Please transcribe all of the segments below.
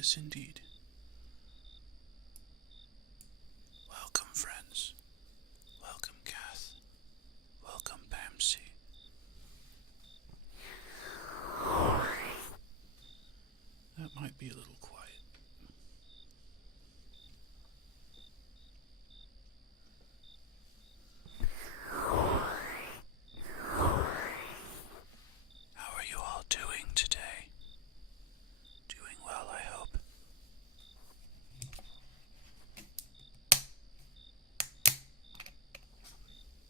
Yes, indeed. Welcome, friends. Welcome, Kath. Welcome, Bamsey. That might be a little quiet. How are you all doing today? Doing well, I hope.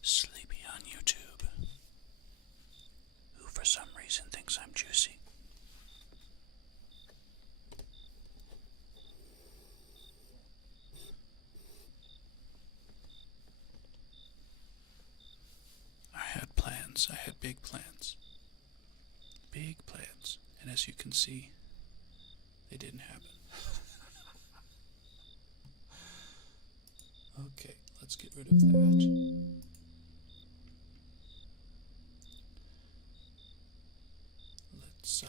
Sleepy on YouTube, who for some reason thinks I'm juicy. I had big plans. Big plans. And as you can see, they didn't happen. Okay, let's get rid of that. Let's,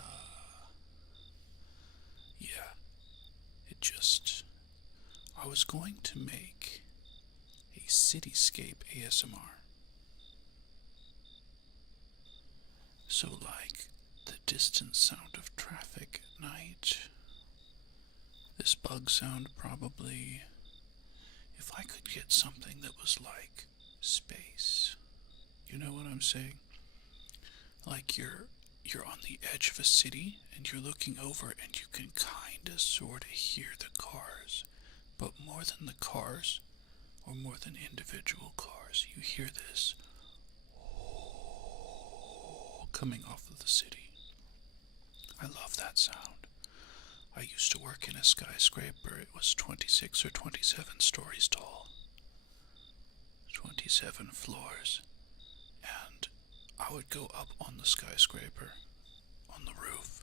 yeah, I was going to make a cityscape ASMR. So like the distant sound of traffic at night, this bug sound probably, if I could get something that was like space. You know what I'm saying? Like you're on the edge of a city and you're looking over and you can kinda sorta hear the cars. But more than the cars, or more than individual cars, you hear this coming off of the city. I love that sound. I used to work in a skyscraper. It was 26 or 27 stories tall. 27 floors. And I would go up on the skyscraper, on the roof,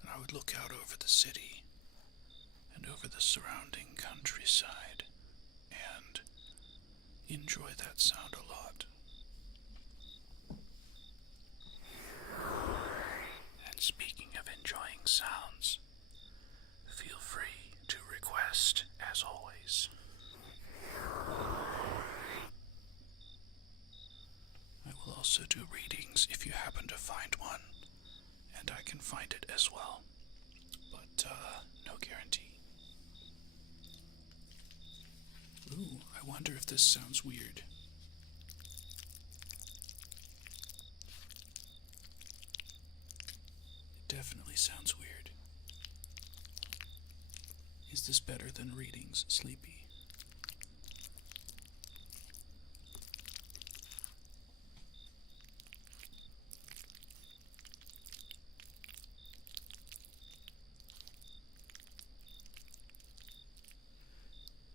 and I would look out over the city and over the surrounding countryside and enjoy that sound a lot. And speaking of enjoying sounds, feel free to request as always. I will also do readings if you happen to find one, and I can find it as well, but no guarantee. Ooh, I wonder if this sounds weird. It definitely sounds weird. Is this better than readings, Sleepy?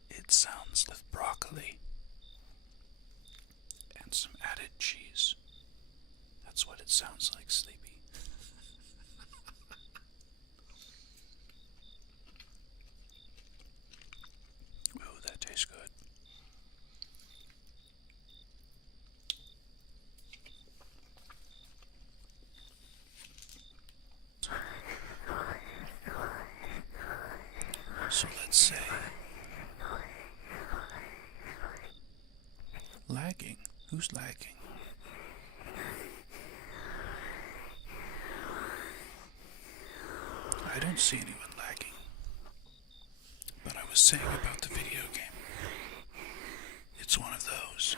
It sounds with broccoli and some added cheese. That's what it sounds like, Sleepy. Ooh, that tastes good. So let's say lagging. Who's lagging? I don't see anyone lagging. But I was saying about the video game. It's one of those.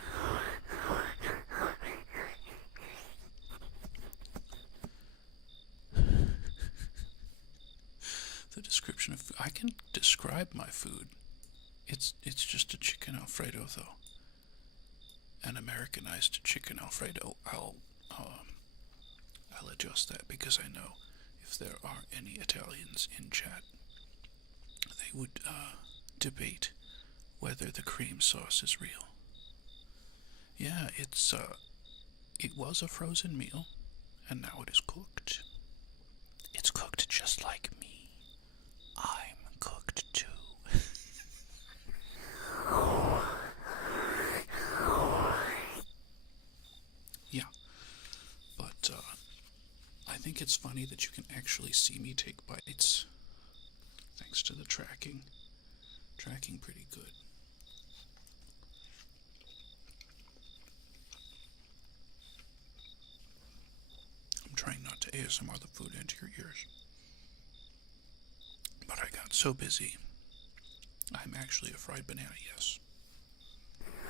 The description of food. I can describe my food. It's just a chicken Alfredo, though. An Americanized chicken Alfredo. I'll adjust that because I know if there are any Italians in chat, they would debate whether the cream sauce is real. Yeah, it was a frozen meal, and now it is cooked. It's cooked just like me. I'm cooked too. Yeah, but I think it's funny that you can actually see me take bites. Thank thanks to the tracking. Tracking pretty good. I'm trying not to ASMR the food into your ears. But I got so busy. I'm actually a fried banana, yes.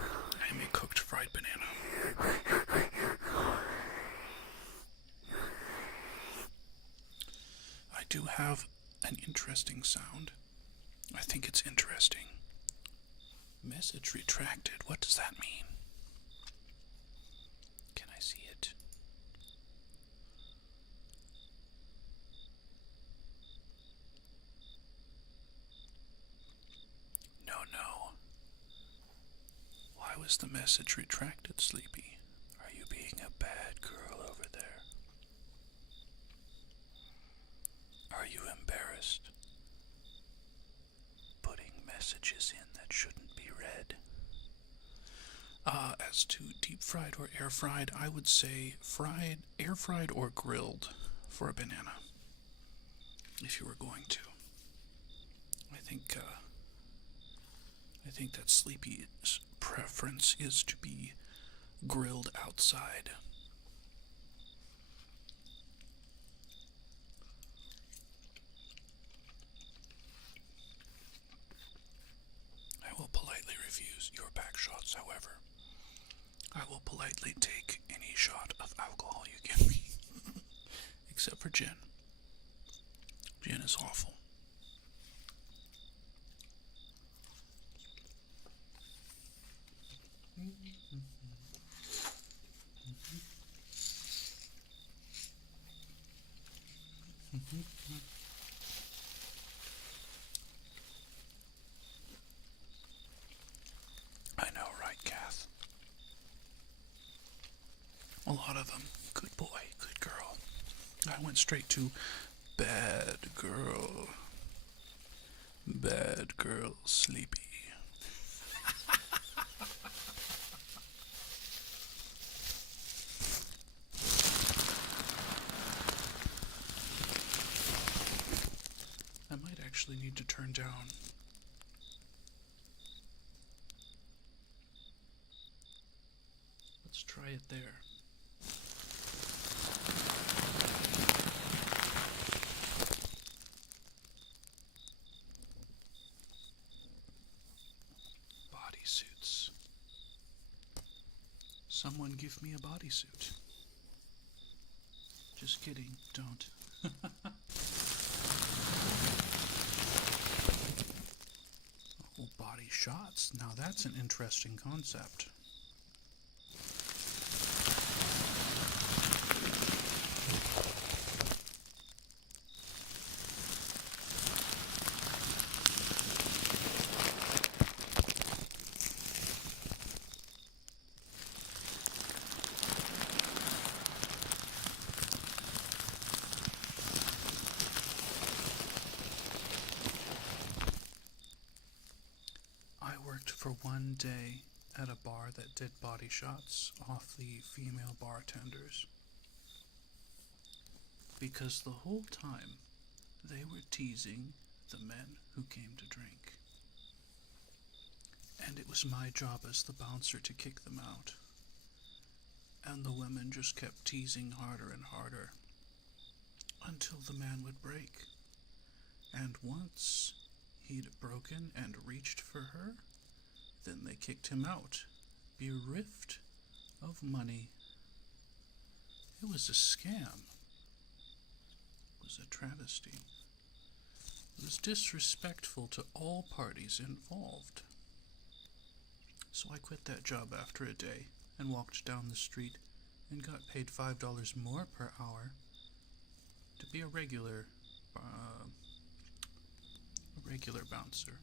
I am a cooked fried banana. I do have an interesting sound. I think it's interesting. Message retracted. What does that mean? Can I see it? No, no. Why was the message retracted, Sleepy? Are you being a bad girl over there? Are you embarrassed? Putting messages in that shouldn't be read. As to deep fried or air fried, I would say fried, air fried or grilled for a banana. If you were going to. I think that Sleepy's preference is to be grilled outside. I will politely refuse your back shots, however. I will politely take any shot of alcohol you give me. Except for gin. Gin is awful. I know, right, Kath? A lot of them. Good boy, good girl. I went straight to bad girl. Bad girl, Sleepy. I might actually need to turn down. Let's try it there. Bodysuits. Someone give me a bodysuit. Just kidding, don't. Oh, body shots. Now that's an interesting concept. For one day at a bar that did body shots off the female bartenders. Because the whole time they were teasing the men who came to drink. And it was my job as the bouncer to kick them out. And the women just kept teasing harder and harder until the man would break. And once he'd broken and reached for her, then they kicked him out, bereft of money. It was a scam. It was a travesty. It was disrespectful to all parties involved. So I quit that job after a day and walked down the street and got paid $5 more per hour to be a regular bouncer.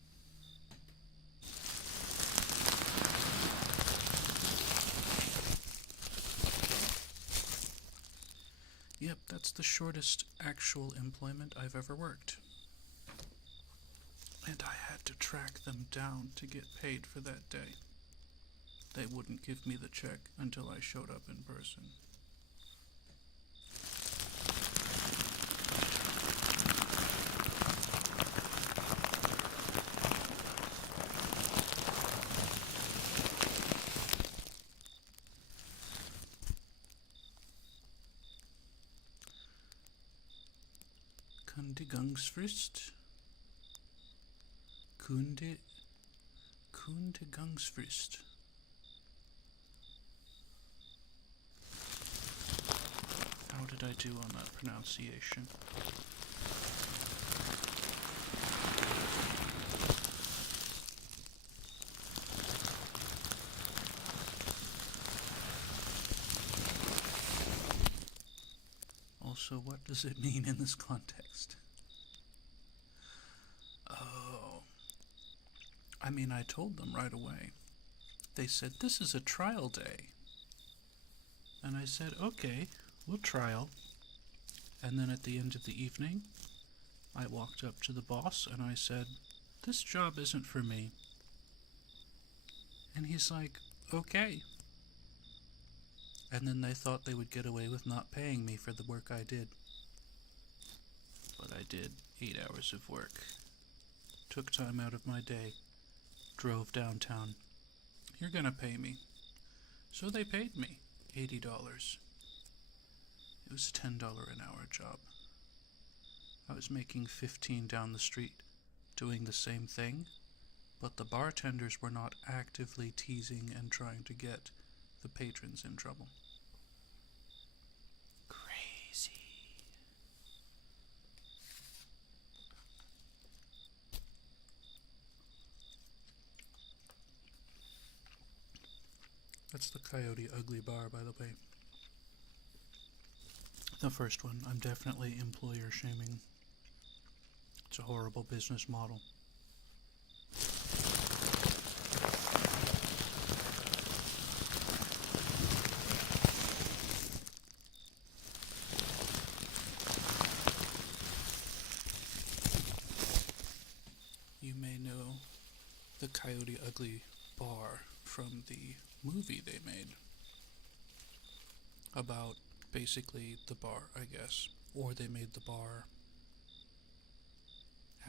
Yep, that's the shortest actual employment I've ever worked. And I had to track them down to get paid for that day. They wouldn't give me the check until I showed up in person. Kundigungsfrist? Kundigungsfrist. How did I do on that pronunciation? Also, what does it mean in this context? Oh. I mean, I told them right away. They said, this is a trial day. And I said, okay, we'll trial. And then at the end of the evening, I walked up to the boss and I said, this job isn't for me. And he's like, okay. And then they thought they would get away with not paying me for the work I did. But I did 8 hours of work. Took time out of my day. Drove downtown. You're gonna pay me. So they paid me $80. It was a $10 an hour job. I was making $15 down the street, doing the same thing, but the bartenders were not actively teasing and trying to get the patrons in trouble. Crazy. That's the Coyote Ugly bar, by the way. The first one, I'm definitely employer shaming. It's a horrible business model. You may know the Coyote Ugly bar from the movie they made about basically the bar, I guess. Or they made the bar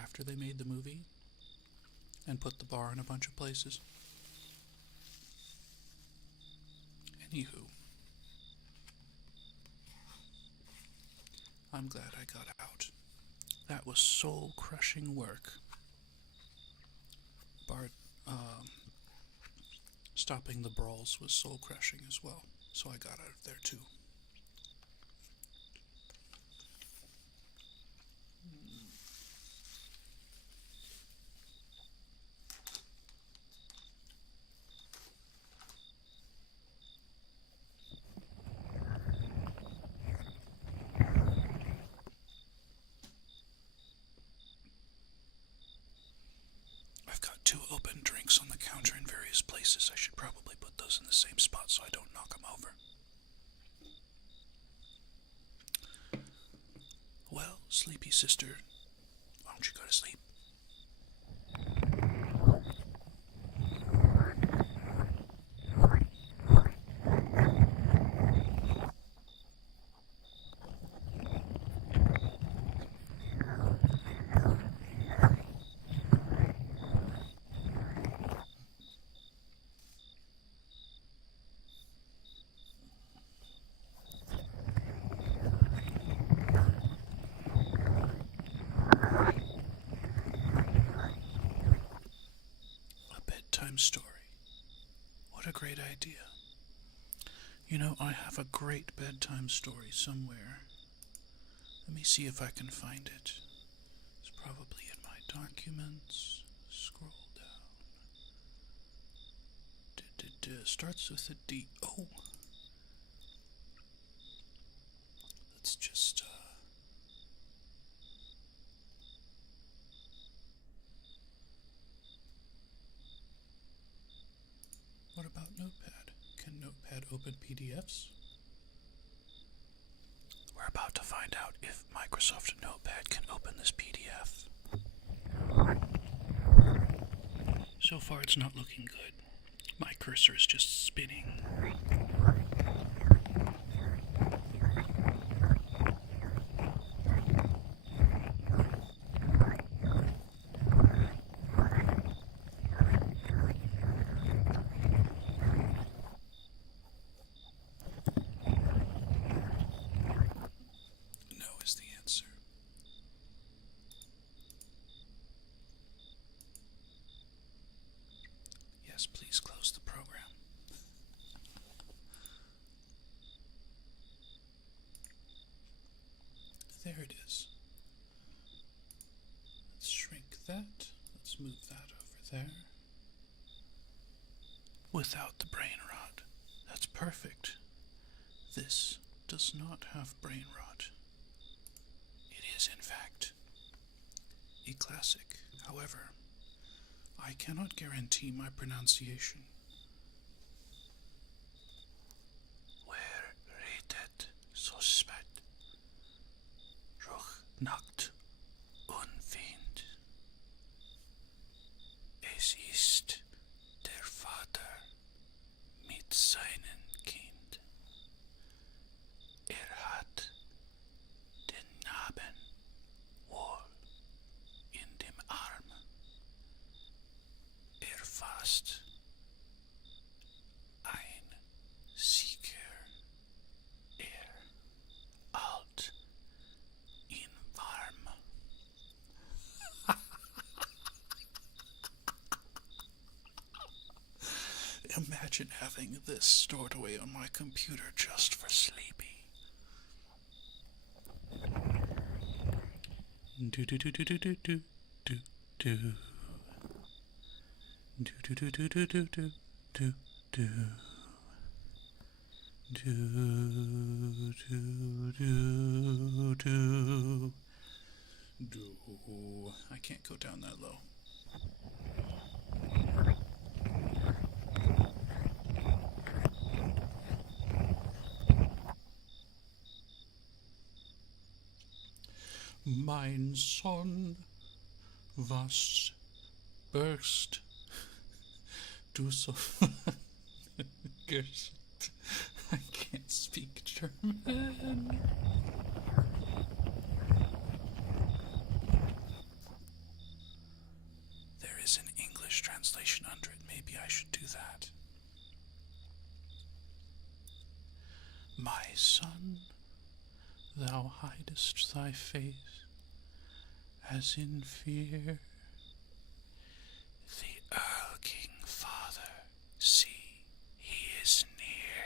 after they made the movie and put the bar in a bunch of places. Anywho, I'm glad I got out. That was soul-crushing work. Stopping the brawls was soul-crushing as well, so I got out of there too. I've got 2 open drinks on the counter in various places. I should probably put those in the same spot so I don't knock them over. Well, sleepy sister, why don't you go to sleep? Story. What a great idea. You know, I have a great bedtime story somewhere. Let me see if I can find it. It's probably in my documents. Scroll down. Starts with a D. Oh! Let's just, What about Notepad? Can Notepad open PDFs? We're about to find out if Microsoft Notepad can open this PDF. So far it's not looking good. My cursor is just spinning. No is the answer. Yes, please close the program. There it is. Let's shrink that. Let's move that over there. Without the brain rot. That's perfect. This does not have brain rot. It is, in fact, a classic. However, I cannot guarantee my pronunciation. Where redet suspect, ruch nacht unfind. Es ist der Vater mit seinem Kind. Hat den Namen wohl in dem Arm. Fasst ein Sieger, alt in warm. Imagine having this stored away on my computer just for Sleepy. Do do do do do do do do do. Do do do do do do do do do do do do do. I can't go down that low. Mein Sohn, was burst du so I can't speak German. There is an English translation under it. Maybe I should do that. My son, thou hidest thy face as in fear. The Earl King Father, see, he is near.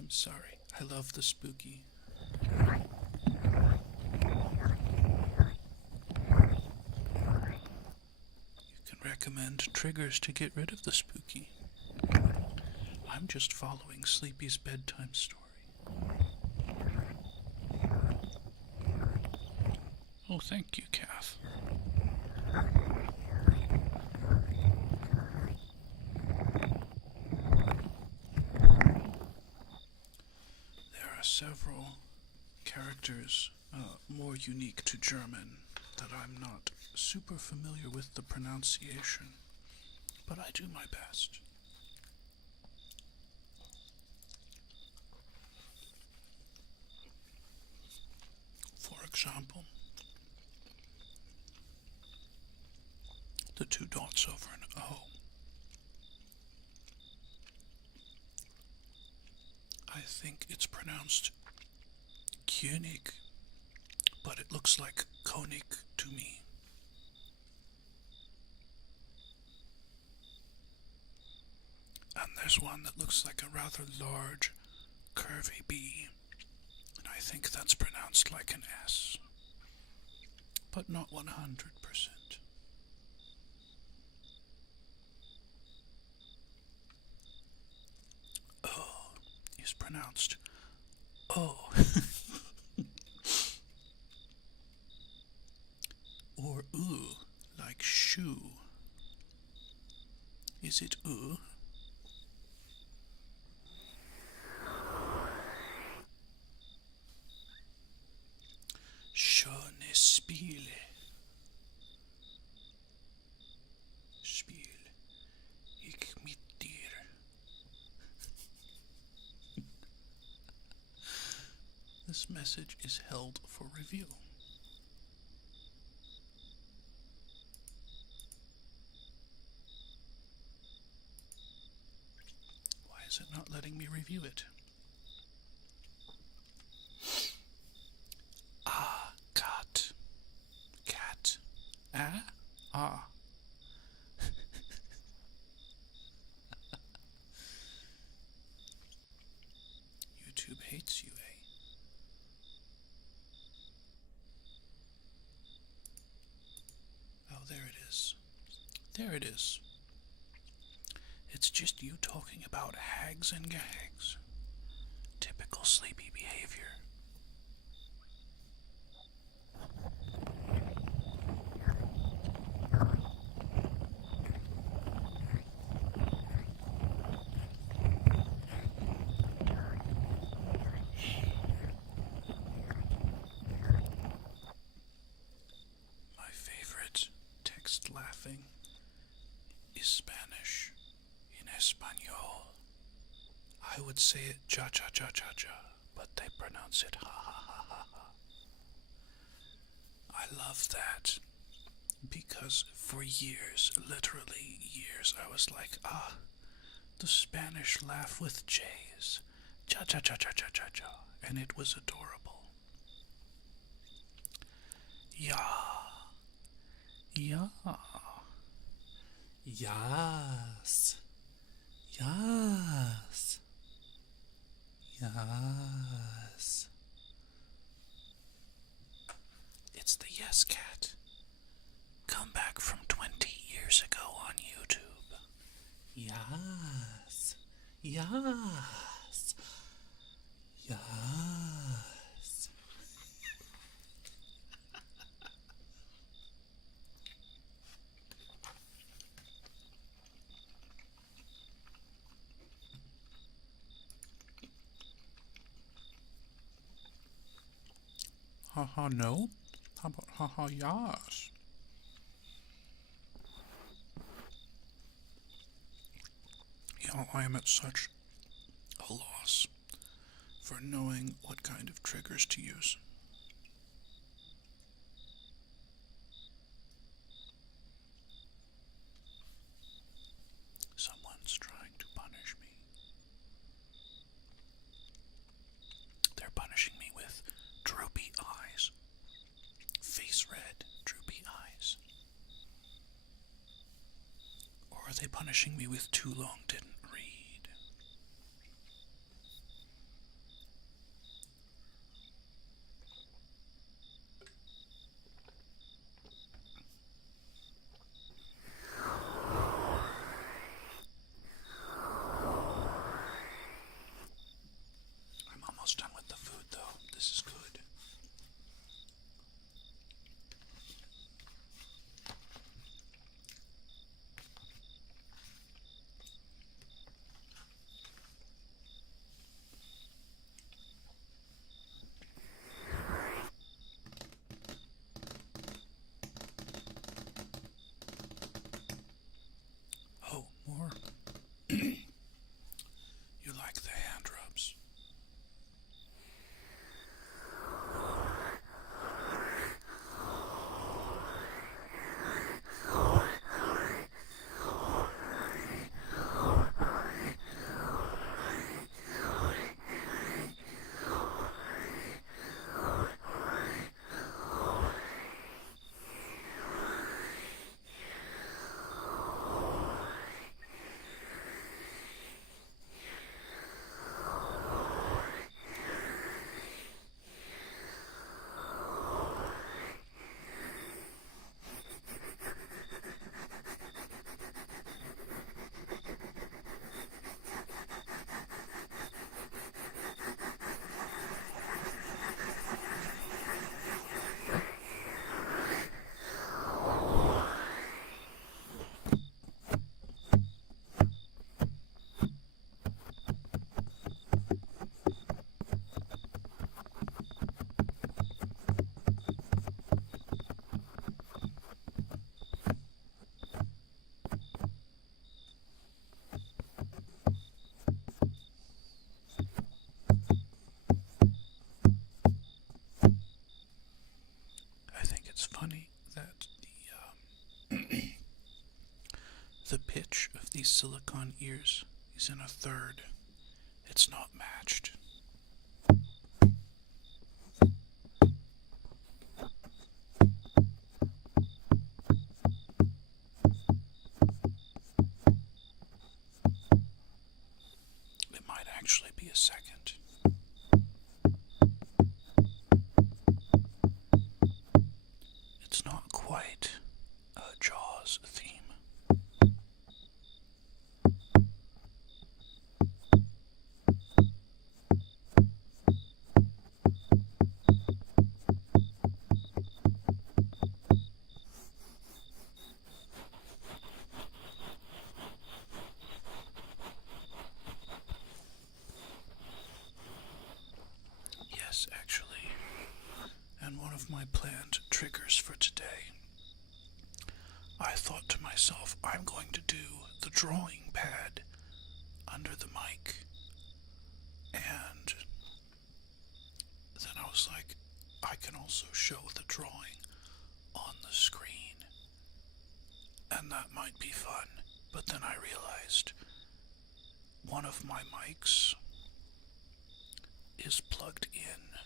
I'm sorry, I love the spooky. You can recommend triggers to get rid of the spooky. I'm just following Sleepy's bedtime story. Oh, thank you, Kath. There are several characters more unique to German that I'm not super familiar with the pronunciation, but I do my best. For example, the two dots over an O. I think it's pronounced König, but it looks like König to me. And there's one that looks like a rather large, curvy B, and I think that's pronounced like an S, but not 100%. O is pronounced O. Or U, like shoe. Is it U? Schöne Spiele. Spiel ich mit dir. This message is held for review. Why is it not letting me review it? Ah, cat. Cat. Ah? Ah. YouTube hates you, eh? Oh, there it is. There it is. It's just you talking about hags and gags. Typical sleepy behavior. My favorite text laughing is Spanish in Espanol. I would say it cha cha cha cha cha, but they pronounce it ha ha ha ha ha. I love that because for years, literally years, I was like, the Spanish laugh with J's. Cha cha cha cha cha cha cha. And it was adorable. Yeah. Yeah. Yes. Yes. Yes. It's the Yes Cat. Come back from 20 years ago on YouTube. Yes. Yes. Yes. Haha, no? How about haha, yes? I am at such a loss for knowing what kind of triggers to use. Someone's trying to punish me. They're punishing me with droopy eyes. Face red, droopy eyes. Or are they punishing me with too long didn't read? I'm almost done with the food though. This is good. Oh, more. You like the hand rubs? I think it's funny that the pitch of these silicone ears is in a third. It's not matched. quite a Jaws theme. Yes, actually. And one of my planned triggers for today, I thought to myself, I'm going to do the drawing pad under the mic. And then I was like, I can also show the drawing on the screen. And that might be fun. But then I realized one of my mics is plugged in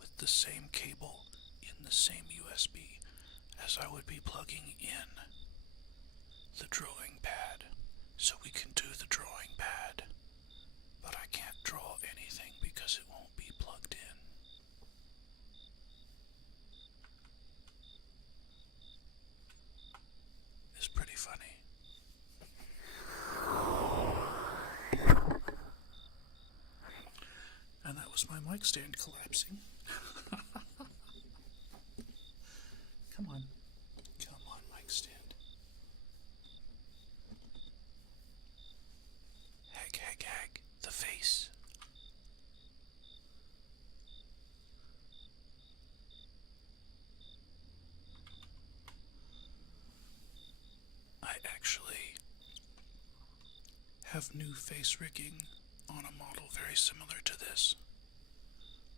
with the same cable in the same USB as I would be plugging in the drawing pad. So we can do the drawing pad, but I can't draw anything because it won't be plugged in. It's pretty funny. And that was my mic stand collapsing. Come on. Come on, mic stand. Hag, the face. I actually have new face rigging on a model very similar to this,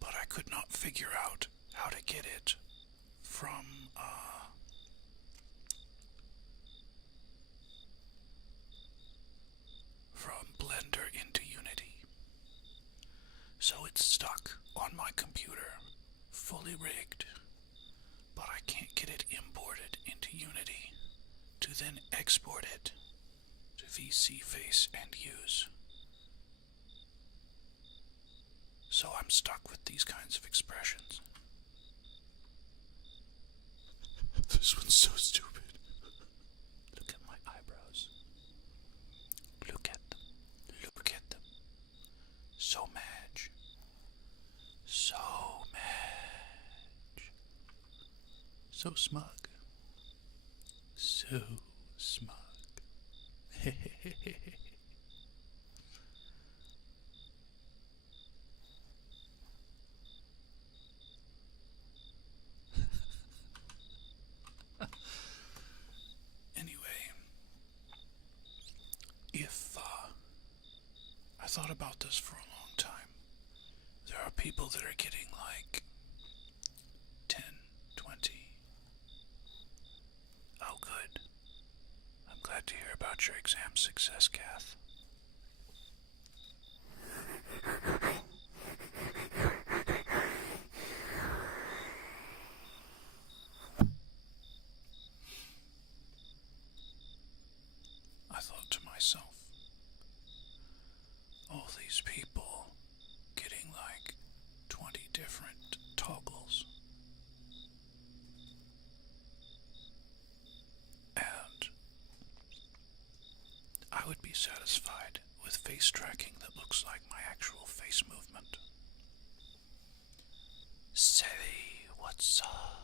but I could not figure out how to get it from Blender into Unity. So it's stuck on my computer, fully rigged, but I can't get it imported into Unity to then export it to VC Face and use. So I'm stuck with these kinds of expressions. This one's so stupid. Look at my eyebrows. Look at them. Look at them. So mad. So mad. So smug. So smug. Anyway, if I thought about this for a long time, there are people that are getting like 10, 20. Oh, good. I'm glad to hear about your exam success, Kath. I thought to myself, all these people getting like 20 different toggles. And I would be satisfied with face tracking that looks like my actual face movement. Say what's up.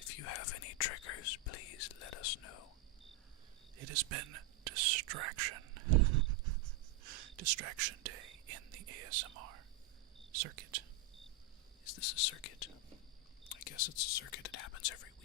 If you have any triggers, please let us know. It has been distraction day in the ASMR circuit. Is this a circuit? I guess it's a circuit. It happens every week.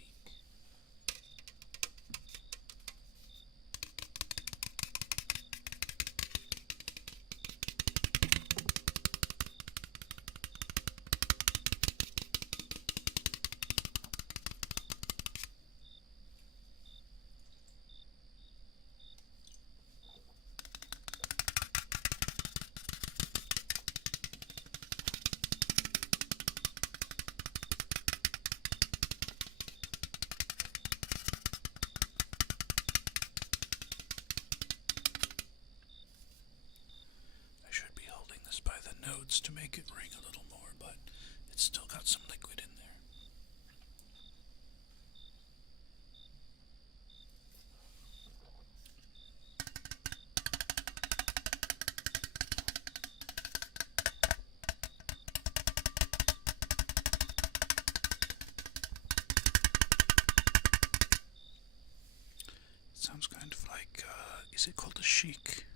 By the nodes to make it ring a little more, but it's still got some liquid in there. Is it called a chic?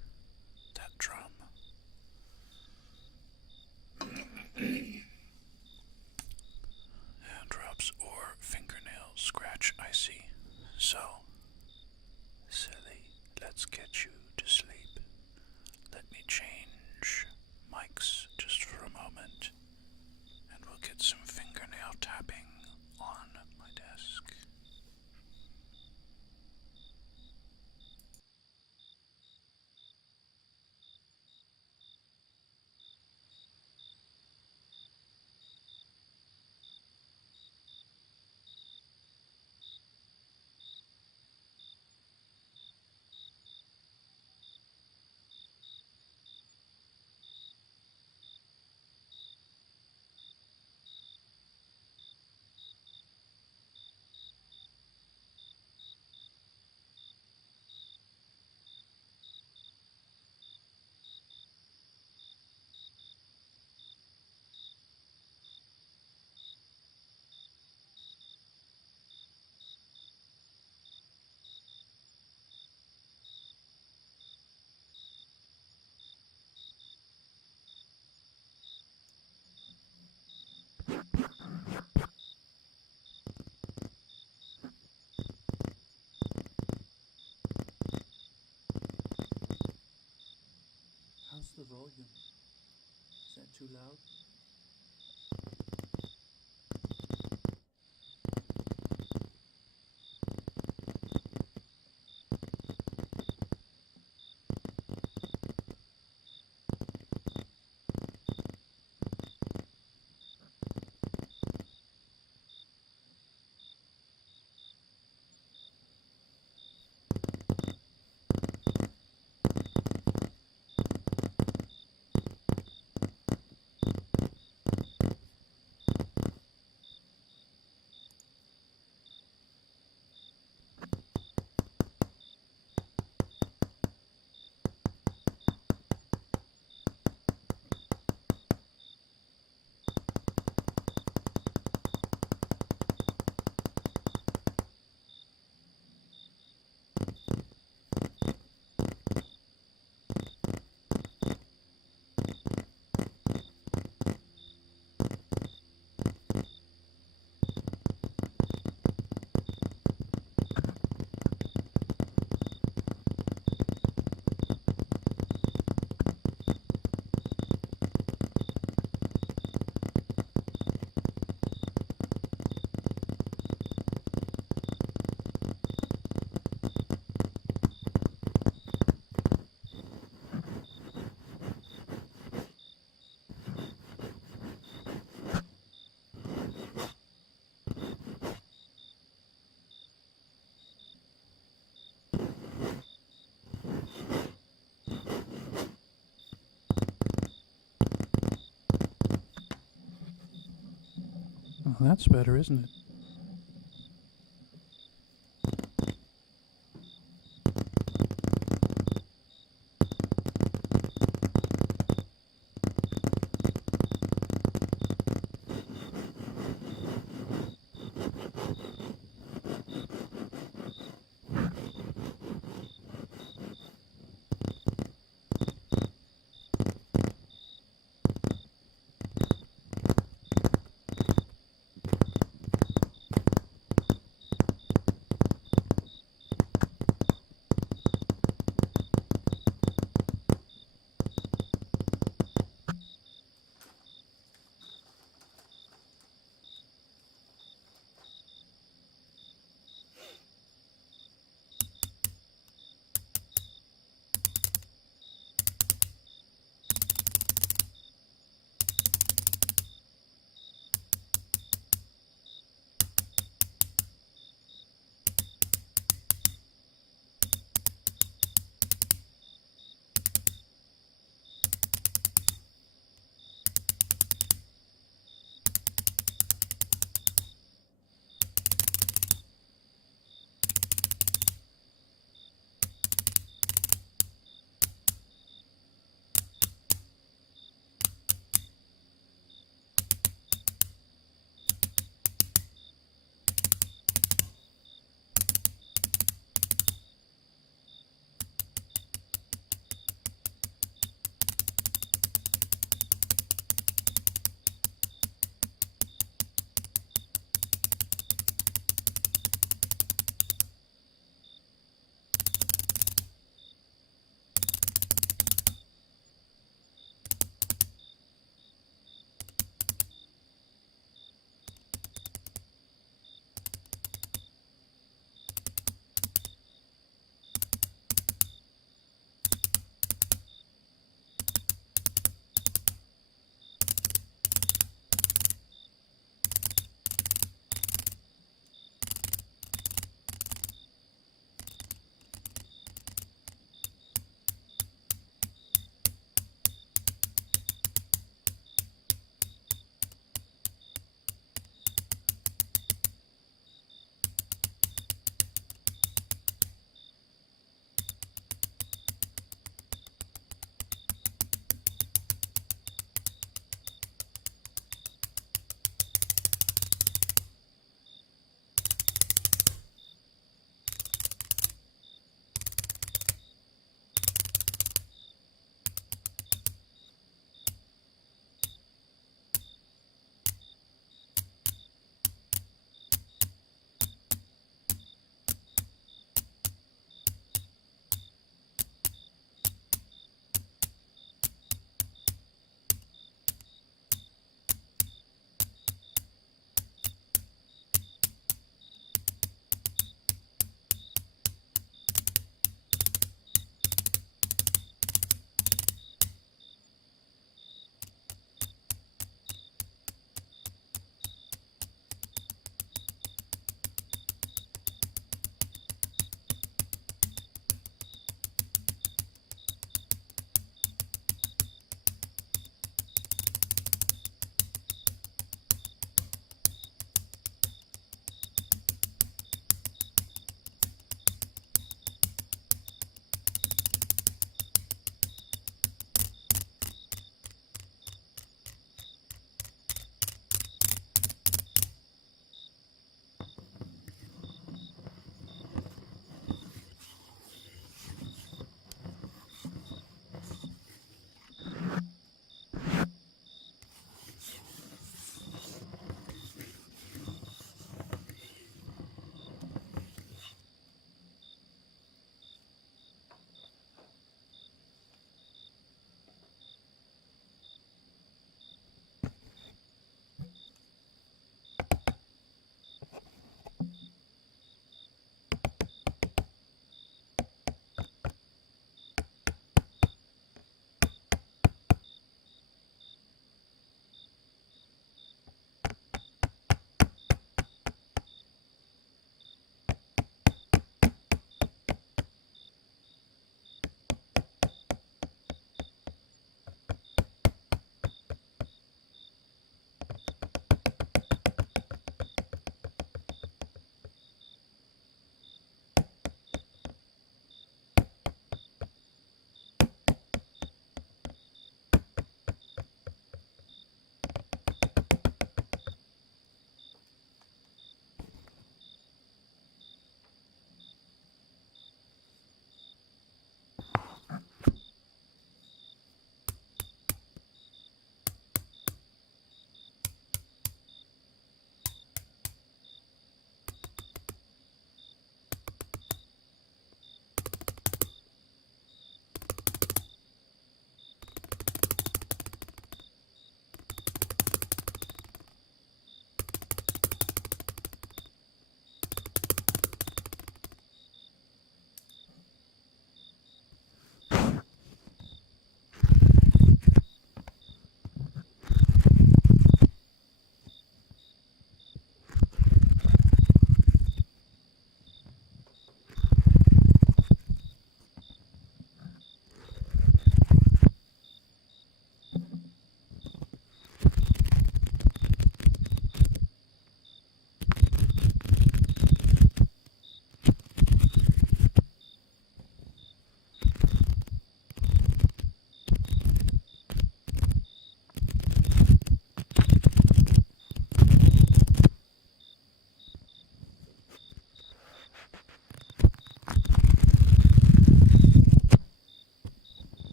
That drum. Drops or fingernail scratch, I see. So, silly, let's get you to sleep. Let me change mics just for a moment, and we'll get some fingernail tapping on my desk. How's the volume? Is that too loud? Oh, that's better, isn't it?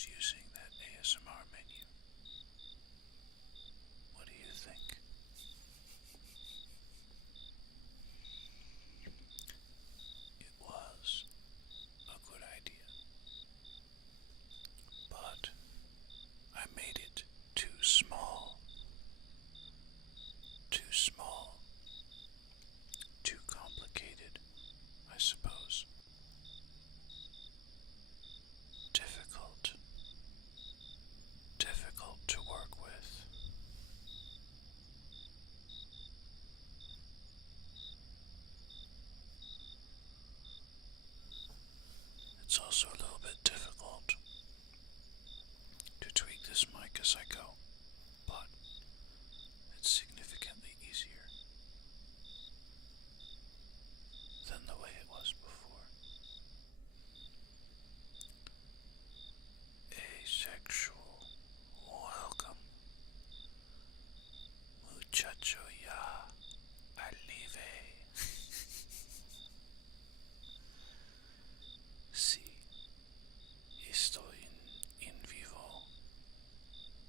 was using that ASMR menu. What do you think? It was a good idea, but I made it too small. Too small. Too complicated, I suppose. Difficult. Difficult to work with. It's also a little bit difficult to tweak this mic as I go, but it's significantly easier than the way it was before. Asexual, welcome. Muchacho ya alive. Sí, estoy in vivo.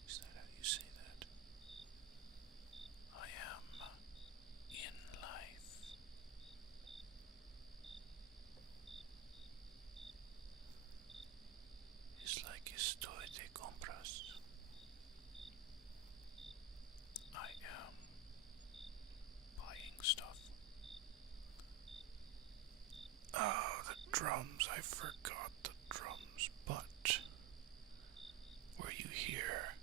Is that how you say that? I am in life. It's like estoy de compras. I am buying stuff. Oh, the drums. I forgot the drums. But were you here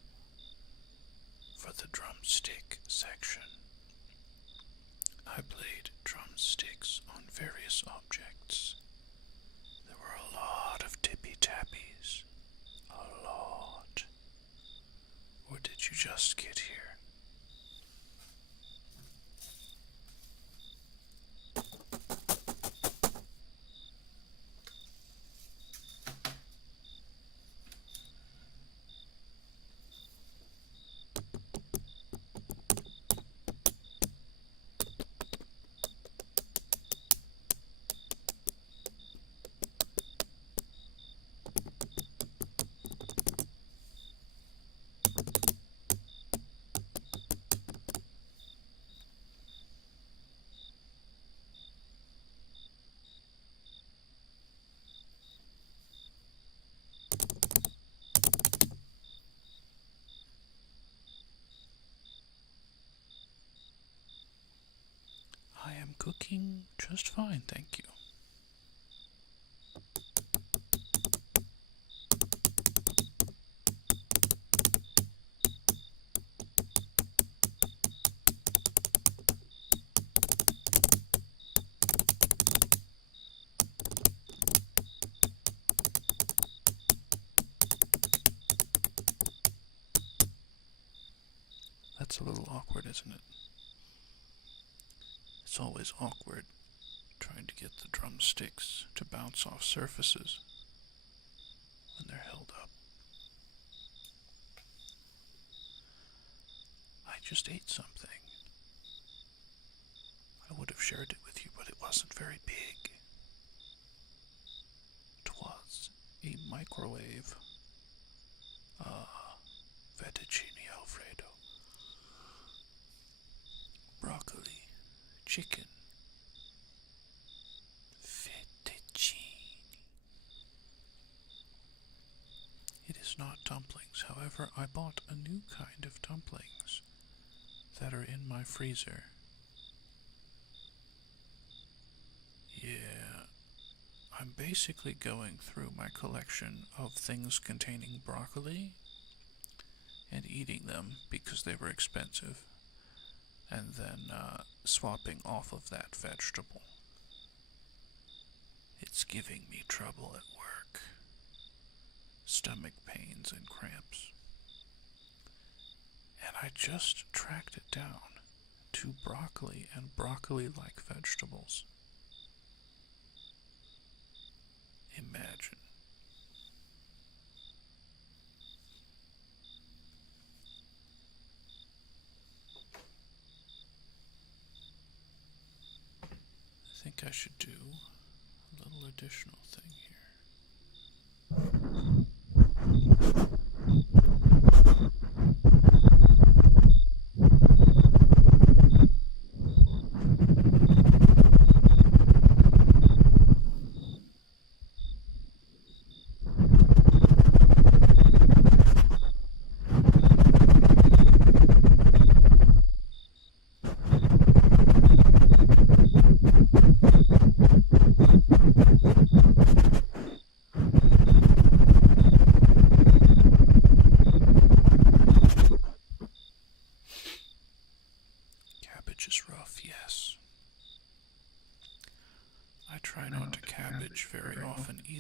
for the drumstick section? I played drumsticks on various objects. There were a lot of tippy tappies. A lot. Or did you just get here? I am cooking just fine, thank you. That's a little awkward, isn't it? It's always awkward trying to get the drumsticks to bounce off surfaces when they're held up. I just ate something. I would have shared it with you, but it wasn't very big. It was a microwave fettuccine alfredo, broccoli, chicken, fettuccine. It is not dumplings, however, I bought a new kind of dumplings that are in my freezer. Yeah, I'm basically going through my collection of things containing broccoli and eating them because they were expensive, and then swapping off of that vegetable. It's giving me trouble at work. Stomach pains and cramps. And I just tracked it down to broccoli and broccoli-like vegetables. Imagine. I think I should do a little additional thing here.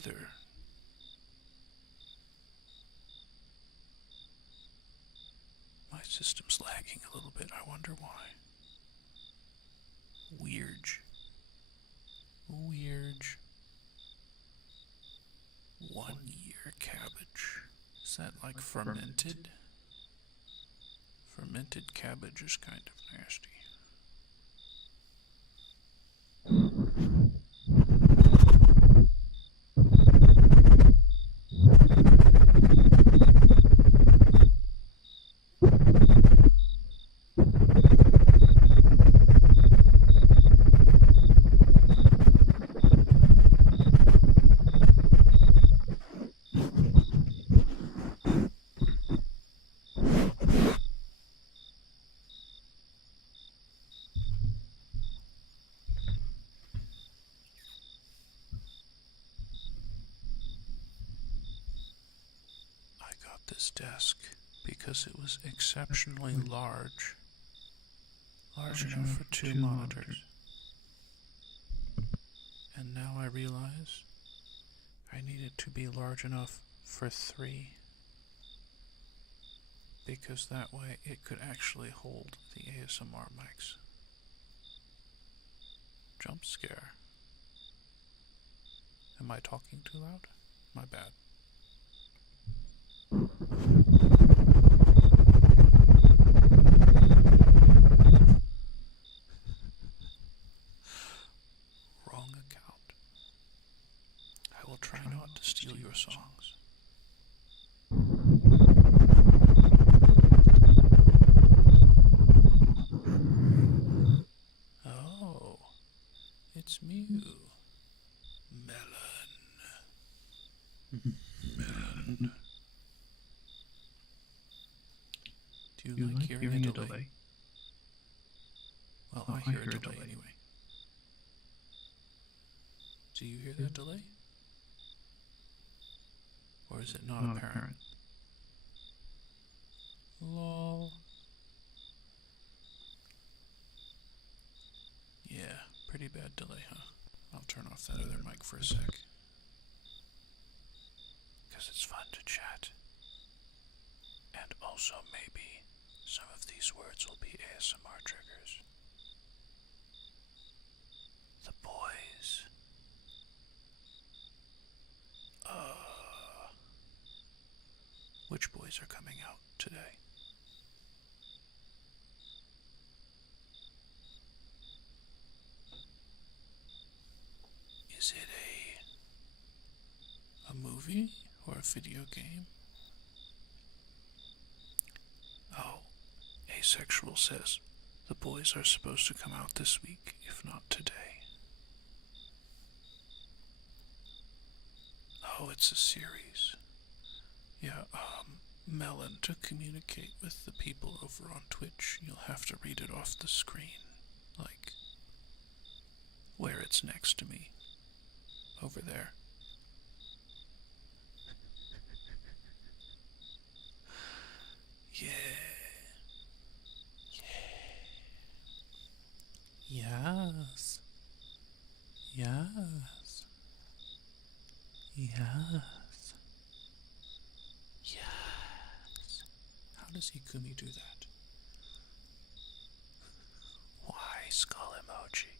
either. My system's lagging a little bit. I wonder why. Weird. Weird. 1 year cabbage. Is that like fermented? Fermented cabbage is kind of nasty. This desk because it was exceptionally large enough for 2 monitors. And now I realize I need it to be large enough for 3, because that way it could actually hold the ASMR mics. Jump scare. Am I talking too loud? My bad. Wrong account. I will try not to steal your songs. Oh, it's Mew. Melon. Melon. Do you like hearing a delay? Well, I hear a delay anyway. Do you hear that delay? Or is it not apparent? Lol. Yeah, pretty bad delay, huh? I'll turn off that other mic for a sec. Because it's fun to chat. And also maybe some of these words will be ASMR triggers. The boys. Which boys are coming out today? Is it a movie or a video game? Oh, Asexual says the boys are supposed to come out this week, if not today. Oh, it's a series. Yeah, Melon, to communicate with the people over on Twitch, you'll have to read it off the screen. Like, where it's next to me. Over there. Yeah. Yes. Yes. Yes. Yes. How does Ikumi do that? Why skull emoji?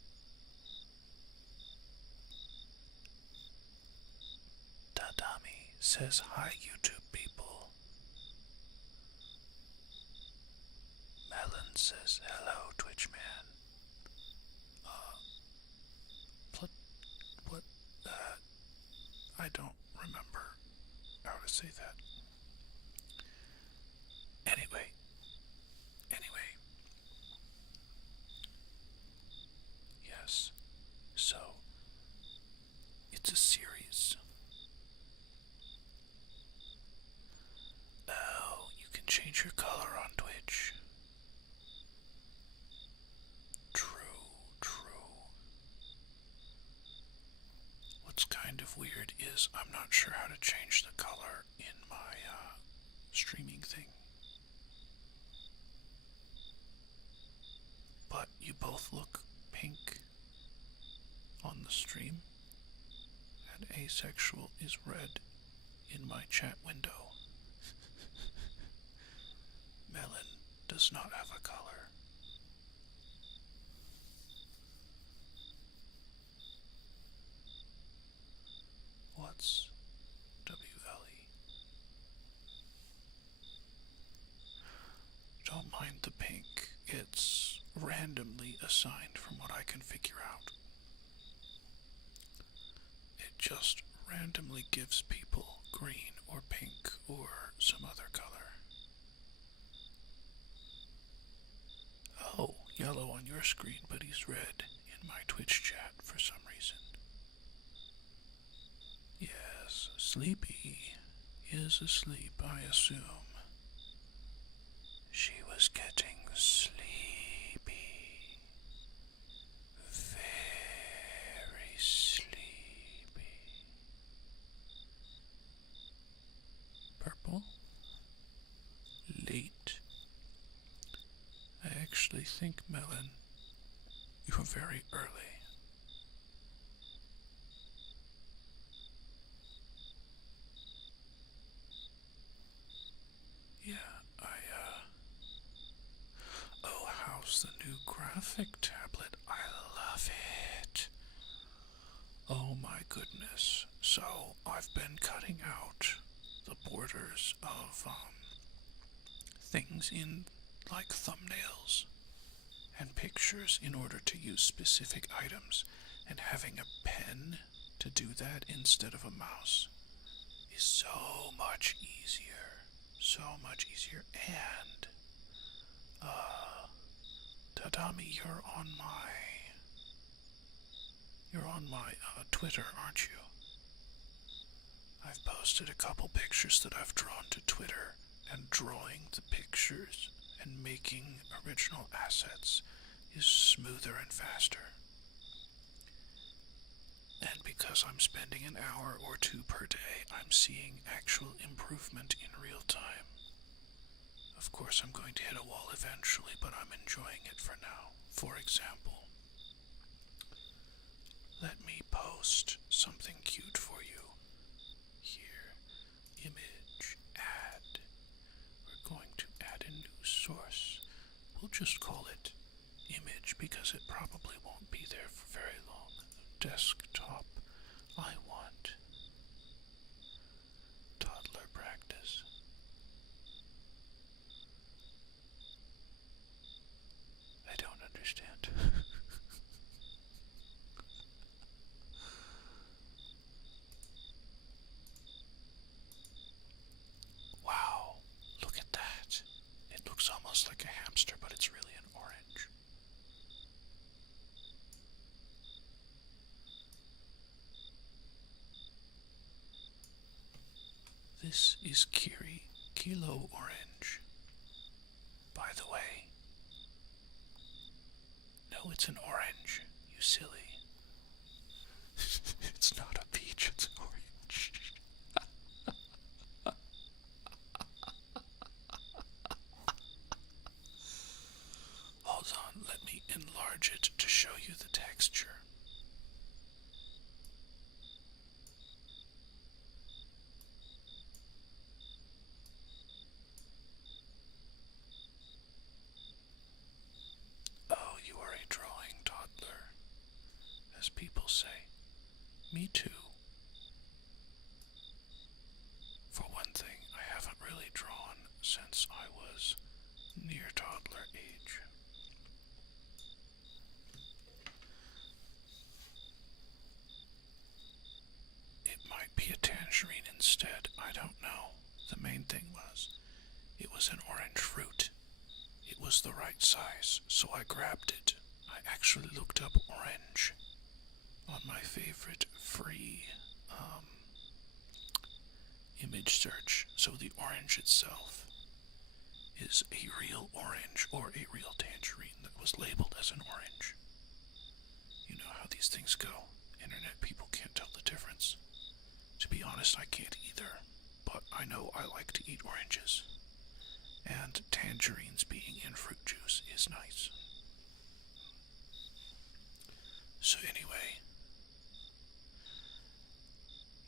Tadami says hi YouTube people. Melon says hello Twitch man. What? I don't remember how to say that. Anyway. Yes. So, it's a series. Oh, you can change your color on Twitch. True. What's kind of weird is I'm not sure how to change the color in my streaming thing. But you both look pink on the stream, and asexual is read in my chat window. Melon does not have a color. What's WLE? Don't mind the pink. It's randomly assigned from what I can figure out. It just randomly gives people green or pink or some other color. Oh, yellow on your screen, but he's red in my Twitch chat for some reason. Yes, Sleepy is asleep, I assume. She was getting sleepy. Very sleepy. Purple? Late. I actually think, Melon, you're very early. Yeah, Oh, how's the new graphic tablet? I love it. Oh my goodness. So, I've been cutting out the borders of, things in, like, thumbnails and pictures in order to use specific items, and having a pen to do that instead of a mouse is so much easier. So much easier. And Tadami, you're on my Twitter, aren't you? I've posted a couple pictures that I've drawn to Twitter, and drawing the pictures and making original assets is smoother and faster. And because I'm spending an hour or two per day, I'm seeing actual improvement in real time. Of course, I'm going to hit a wall eventually, but I'm enjoying it for now. For example, let me post something cute for you. Here, image, add. We're going to add a new source. We'll just call it image because it probably won't be there for very long. Desktop. I want toddler practice. I don't understand. Wow, look at that. It looks almost like a hamster, but it's really an orange. This is Kilo Orange. By the way, no, it's an orange, you silly. It's not a peach, it's orange. Hold on, let me enlarge it to show you the texture. Oh, you are a drawing toddler, as people say. Me too. For one thing, I haven't really drawn since I was near toddler age. It might be a tangerine instead, I don't know. The main thing was, it was an orange fruit. It was the right size, so I grabbed it. I actually looked up orange on my favorite free image search. So the orange itself is a real orange or a real tangerine that was labeled as an orange. You know how these things go. Internet people can't tell the difference. To be honest, I can't either, but I know I like to eat oranges. And tangerines being in fruit juice is nice. So anyway,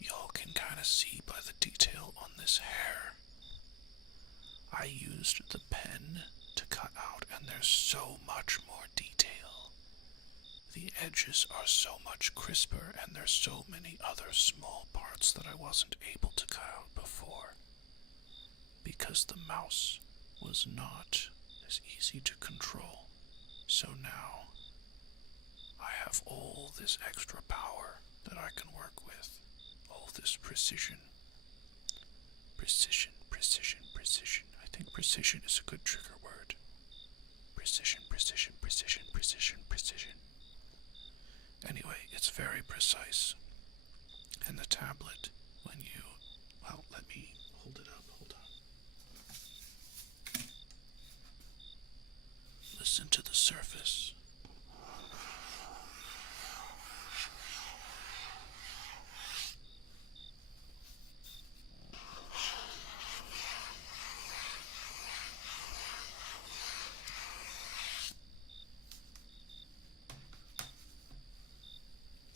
y'all can kind of see by the detail on this hair. I used the pen to cut out, and there's so much more detail. The edges are so much crisper, and there's so many other small parts that I wasn't able to cut out before, because the mouse was not as easy to control. So now I have all this extra power that I can work with, all this precision. Precision, precision, precision. I think precision is a good trigger word. Precision, precision, precision, precision, precision. Anyway, it's very precise. And the tablet, when you... Well, let me hold it up. Hold on. Listen to the surface.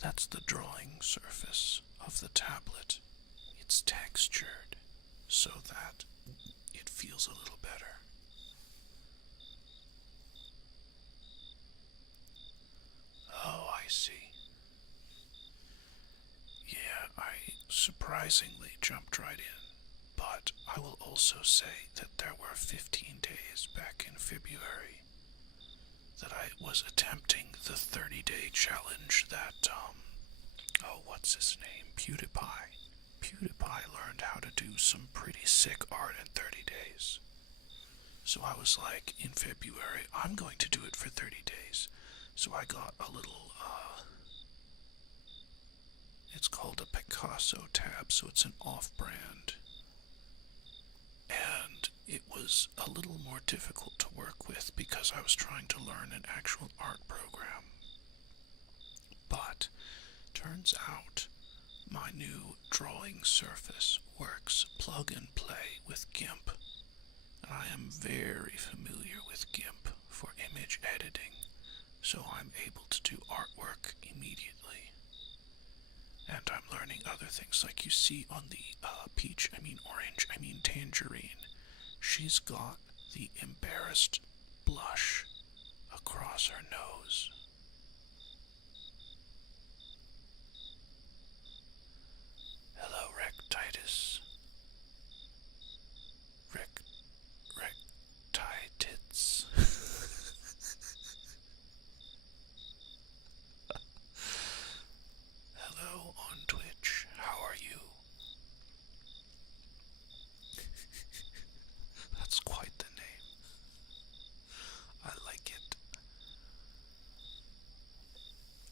That's the drawing surface of the tablet. It's textured so that it feels a little better. Oh, I see. Yeah, I surprisingly jumped right in. But I will also say that there were 15 days back in February that I was attempting the 30-day challenge that, what's his name? PewDiePie. PewDiePie learned how to do some pretty sick art in 30 days. So I was like, in February, I'm going to do it for 30 days. So I got a little, it's called a Picasso tab, so it's an off-brand. And it was a little more difficult to work with because I was trying to learn an actual art program. But turns out my new drawing surface works plug and play with GIMP. And I am very familiar with GIMP for image editing, so I'm able to do artwork immediately. And I'm learning other things, like you see on the tangerine. She's got the embarrassed blush across her nose. Hello, Rectitus. Rectitits. Hello on Twitch. How are you? That's quite the name. I like it.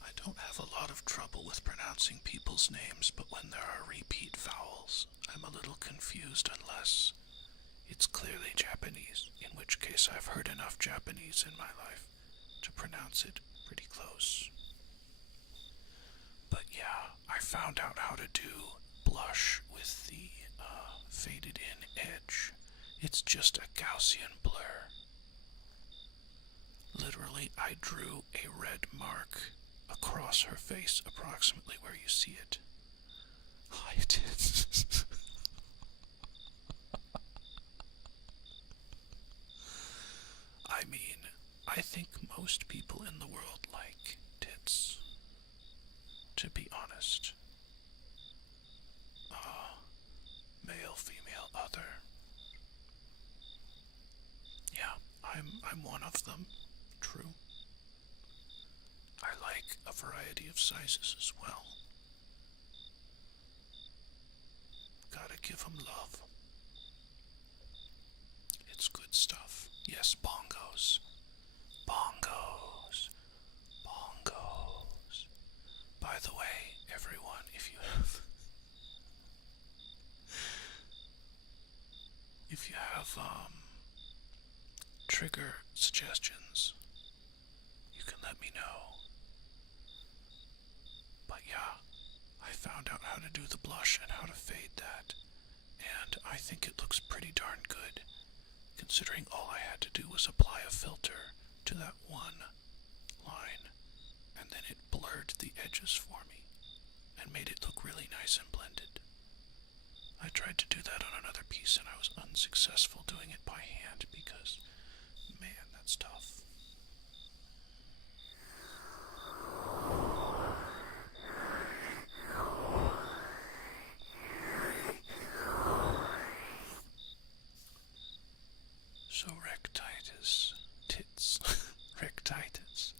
I don't have a lot of trouble with pronouncing people's names, but when there are repeat vowels, I'm a little confused unless it's clearly Japanese, in which case I've heard enough Japanese in my life to pronounce it pretty close. But yeah, I found out how to do blush with the faded in edge. It's just a Gaussian blur. Literally, I drew a red mark across her face, approximately where you see it. I did. I mean, I think most people in the world like tits, to be honest. Male, female, other. Yeah, I'm one of them. True. I like a variety of sizes as well. Gotta give 'em love. It's good stuff. Yes, bongos. Bongos. Bongos. By the way, everyone, if you have trigger suggestions, you can let me know. But yeah, I found out how to do the blush and how to fade that, and I think it looks pretty darn good, considering all I had to do was apply a filter to that one line, and then it blurred the edges for me, and made it look really nice and blended. I tried to do that on another piece and I was unsuccessful doing it by hand because, man, that's tough. So rectitis, tits, rectitis.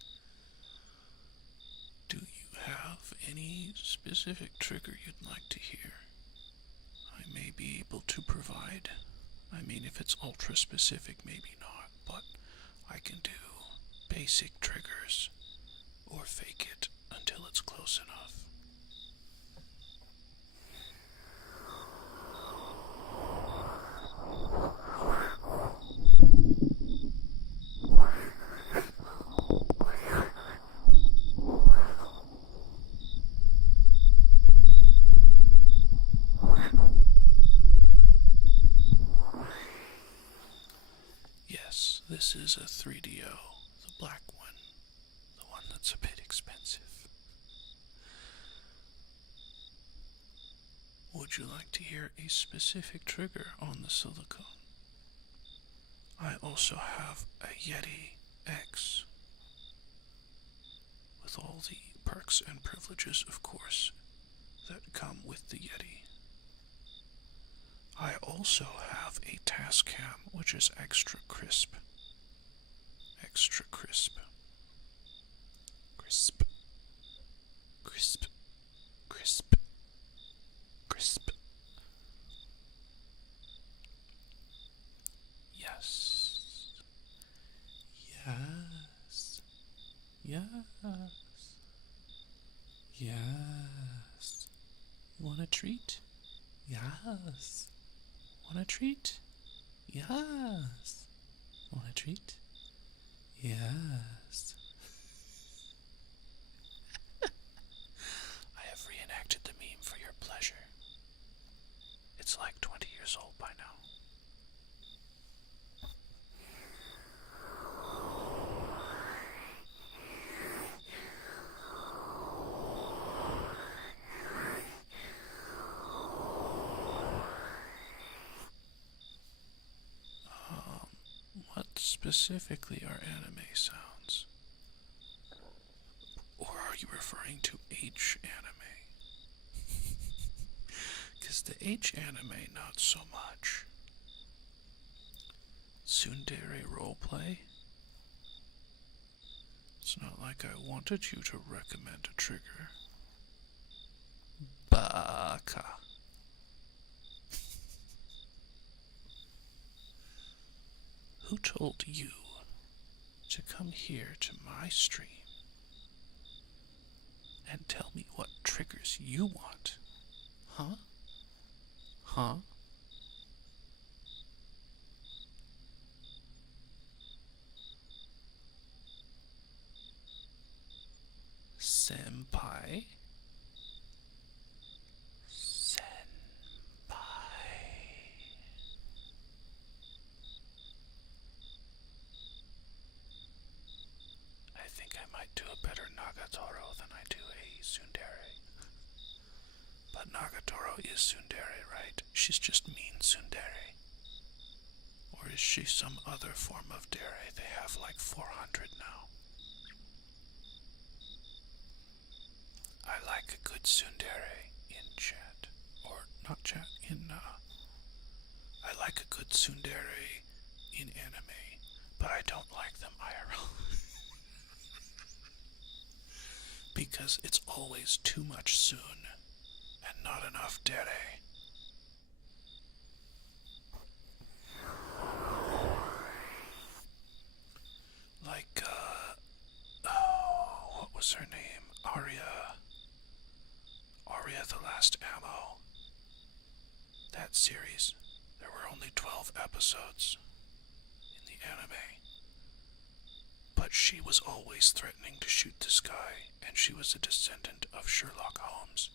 Do you have any specific trigger you'd like to hear? I may be able to provide. I mean, if it's ultra specific, maybe not, but I can do basic triggers or fake it until it's close enough. Yes, this is a 3DO, the black one, the one that's a bit expensive. Would you like to hear a specific trigger on the silicone? I also have a Yeti X, with all the perks and privileges, of course, that come with the Yeti. I also have a Tascam, which is extra crisp. Extra crisp. Crisp. Crisp. Crisp. Crisp. Yes. Yes. Yes. Yes. You want a treat? Yes. Want a treat? Yes. Want a treat? Yes. I have reenacted the meme for your pleasure. It's like 20 years old by now. What specifically are anime sounds? Or are you referring to H anime? Because the H anime, not so much. Tsundere roleplay? It's not like I wanted you to recommend a trigger. Baka. Who told you to come here to my stream and tell me what triggers you want? Huh? Huh? Senpai? Senpai. I think I might do a better Nagatoro than I do a tsundere. But Nagatoro is tsundere, right? She's just mean tsundere. Or is she some other form of dere? They have like 400 now. I like a good tsundere in chat. Or not chat, I like a good tsundere in anime, but I don't like them IRL. Because it's always too much soon and not enough dere. Like, oh, what was her name? Arya the Last Ammo. That series, there were only 12 episodes in the anime. But she was always threatening to shoot this guy, and she was a descendant of Sherlock Holmes,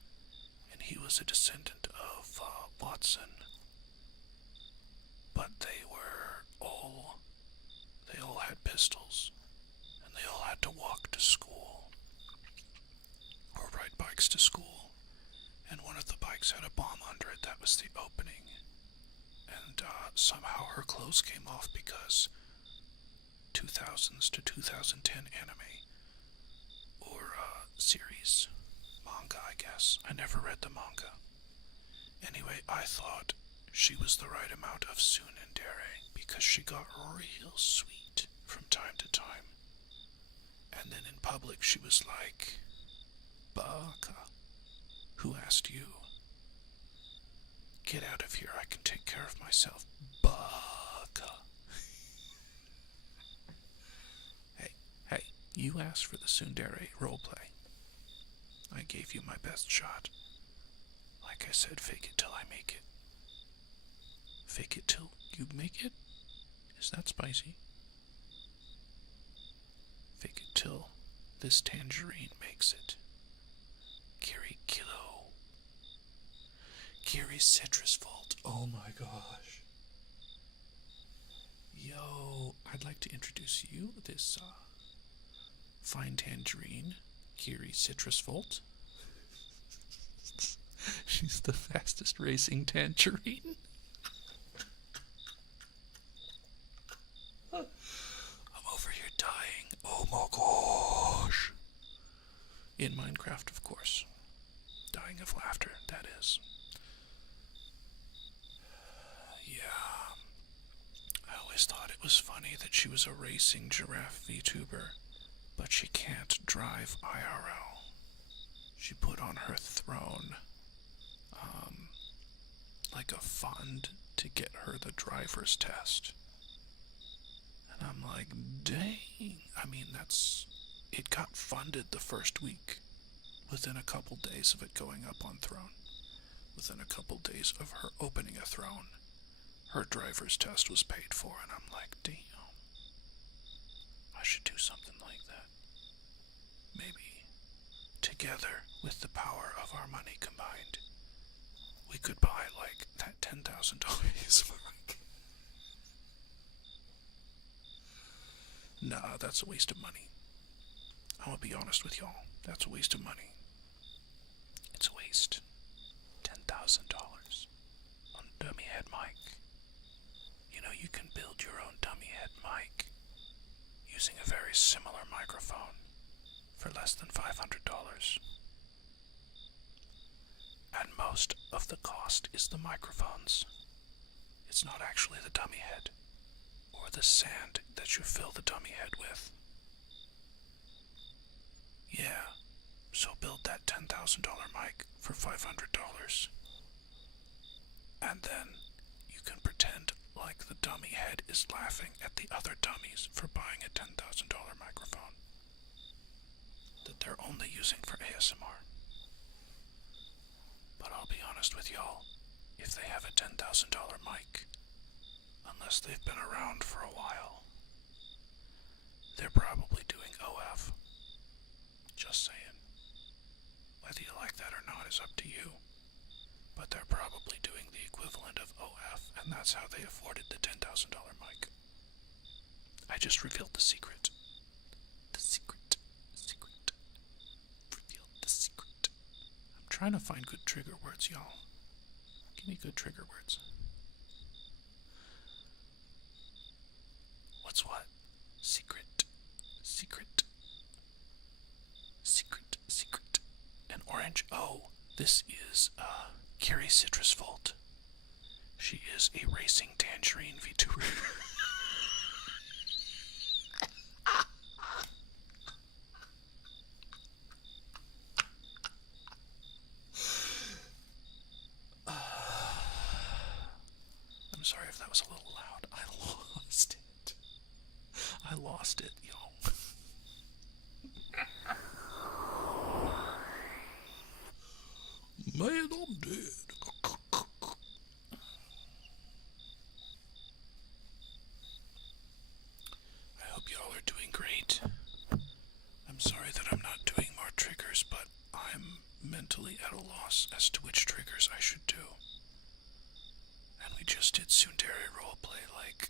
and he was a descendant of Watson. But they all had pistols, and they all had to walk to school, or ride bikes to school, the opening, and somehow her clothes came off because 2000s to 2010 anime, or series, manga I guess. I never read the manga. Anyway, I thought she was the right amount of tsundere because she got real sweet from time to time. And then in public she was like, Baka, who asked you? Get out of here, I can take care of myself. Baka. Hey, you asked for the tsundere roleplay. I gave you my best shot. Like I said, fake it till I make it. Fake it till you make it? Is that spicy? Fake it till this tangerine makes it. Kiri Kilo. Kiri Citrus Vault. Oh my gosh. Yo, I'd like to introduce you this fine tangerine, Kiri Citrus Vault. She's the fastest racing tangerine. I'm over here dying. Oh my gosh. In Minecraft, of course. Dying of laughter, that is. Yeah. I always thought it was funny that she was a racing giraffe VTuber, but she can't drive IRL. She put on her throne like a fund to get her the driver's test. And I'm like, dang. I mean, it got funded the first week. Within a couple days of it going up on throne. Within a couple days of her opening a throne, her driver's test was paid for, and I'm like, damn. I should do something like that. Maybe together with the power of our money combined, we could buy like that $10,000 mark. Nah, that's a waste of money. I'm gonna be honest with y'all. That's a waste of money. It's a waste. $10,000 on a dummy head mic. You know, you can build your own dummy head mic using a very similar microphone for less than $500. And most of the cost is the microphones. It's not actually the dummy head or the sand that you fill the dummy head with. Yeah, so build that $10,000 mic for $500. And then you can pretend like the dummy head is laughing at the other dummies for buying a $10,000 microphone that they're only using for ASMR. But I'll be honest with y'all, if they have a $10,000 mic, unless they've been around for a while, they're probably doing OF. Just saying. Whether you like that or not is up to you. But they're probably doing the equivalent of OF, and that's how they afforded the $10,000 mic. I just revealed the secret. The secret. Revealed the secret. I'm trying to find good trigger words, y'all. Give me good trigger words. What's what? Secret. An orange. Oh, this is Kiri Citrus Vault. She is a racing tangerine VTuber. I'm sorry if that was a little loud. I lost it, y'all. Man, I'm dead. I hope y'all are doing great. I'm sorry that I'm not doing more triggers, but I'm mentally at a loss as to which triggers I should do. And we just did tsundere roleplay like,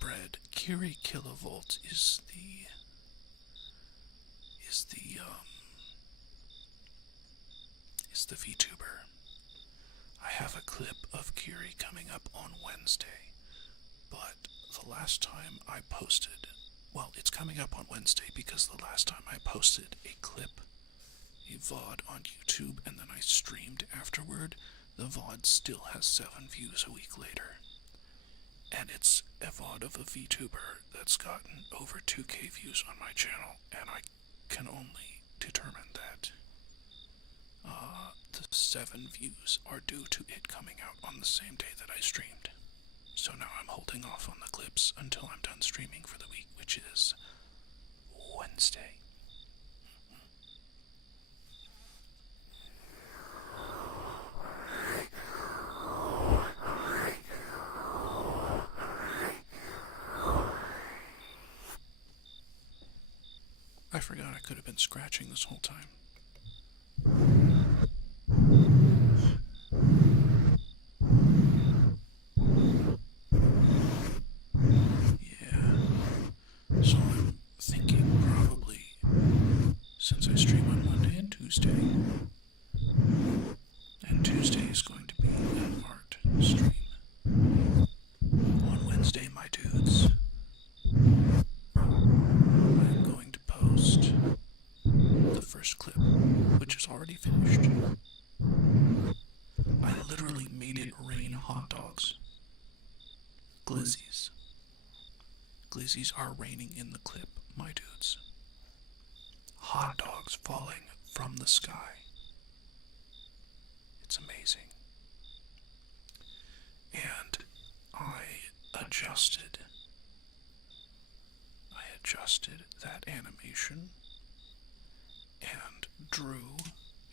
bread. Kiri Kilovolt is the is the VTuber. I have a clip of Kiri coming up on Wednesday, but the last time I posted, well, it's coming up on Wednesday because the last time I posted a clip, a VOD on YouTube, and then I streamed afterward, the VOD still has 7 views a week later. And it's a VOD of a VTuber that's gotten over 2K views on my channel, and I can only determine that the 7 views are due to it coming out on the same day that I streamed. So now I'm holding off on the clips until I'm done streaming for the week, which is Wednesday. I forgot I could have been scratching this whole time. Yeah. So I'm thinking probably, since I stream on Monday and Tuesday is going to be an art stream. On Wednesday, my dudes, I'm going to post the first clip, which is already finished. I literally made it rain hot dogs. Glizzies. Glizzies are raining in the clip, my dudes. Hot dogs falling from the sky. It's amazing. And I adjusted that animation and drew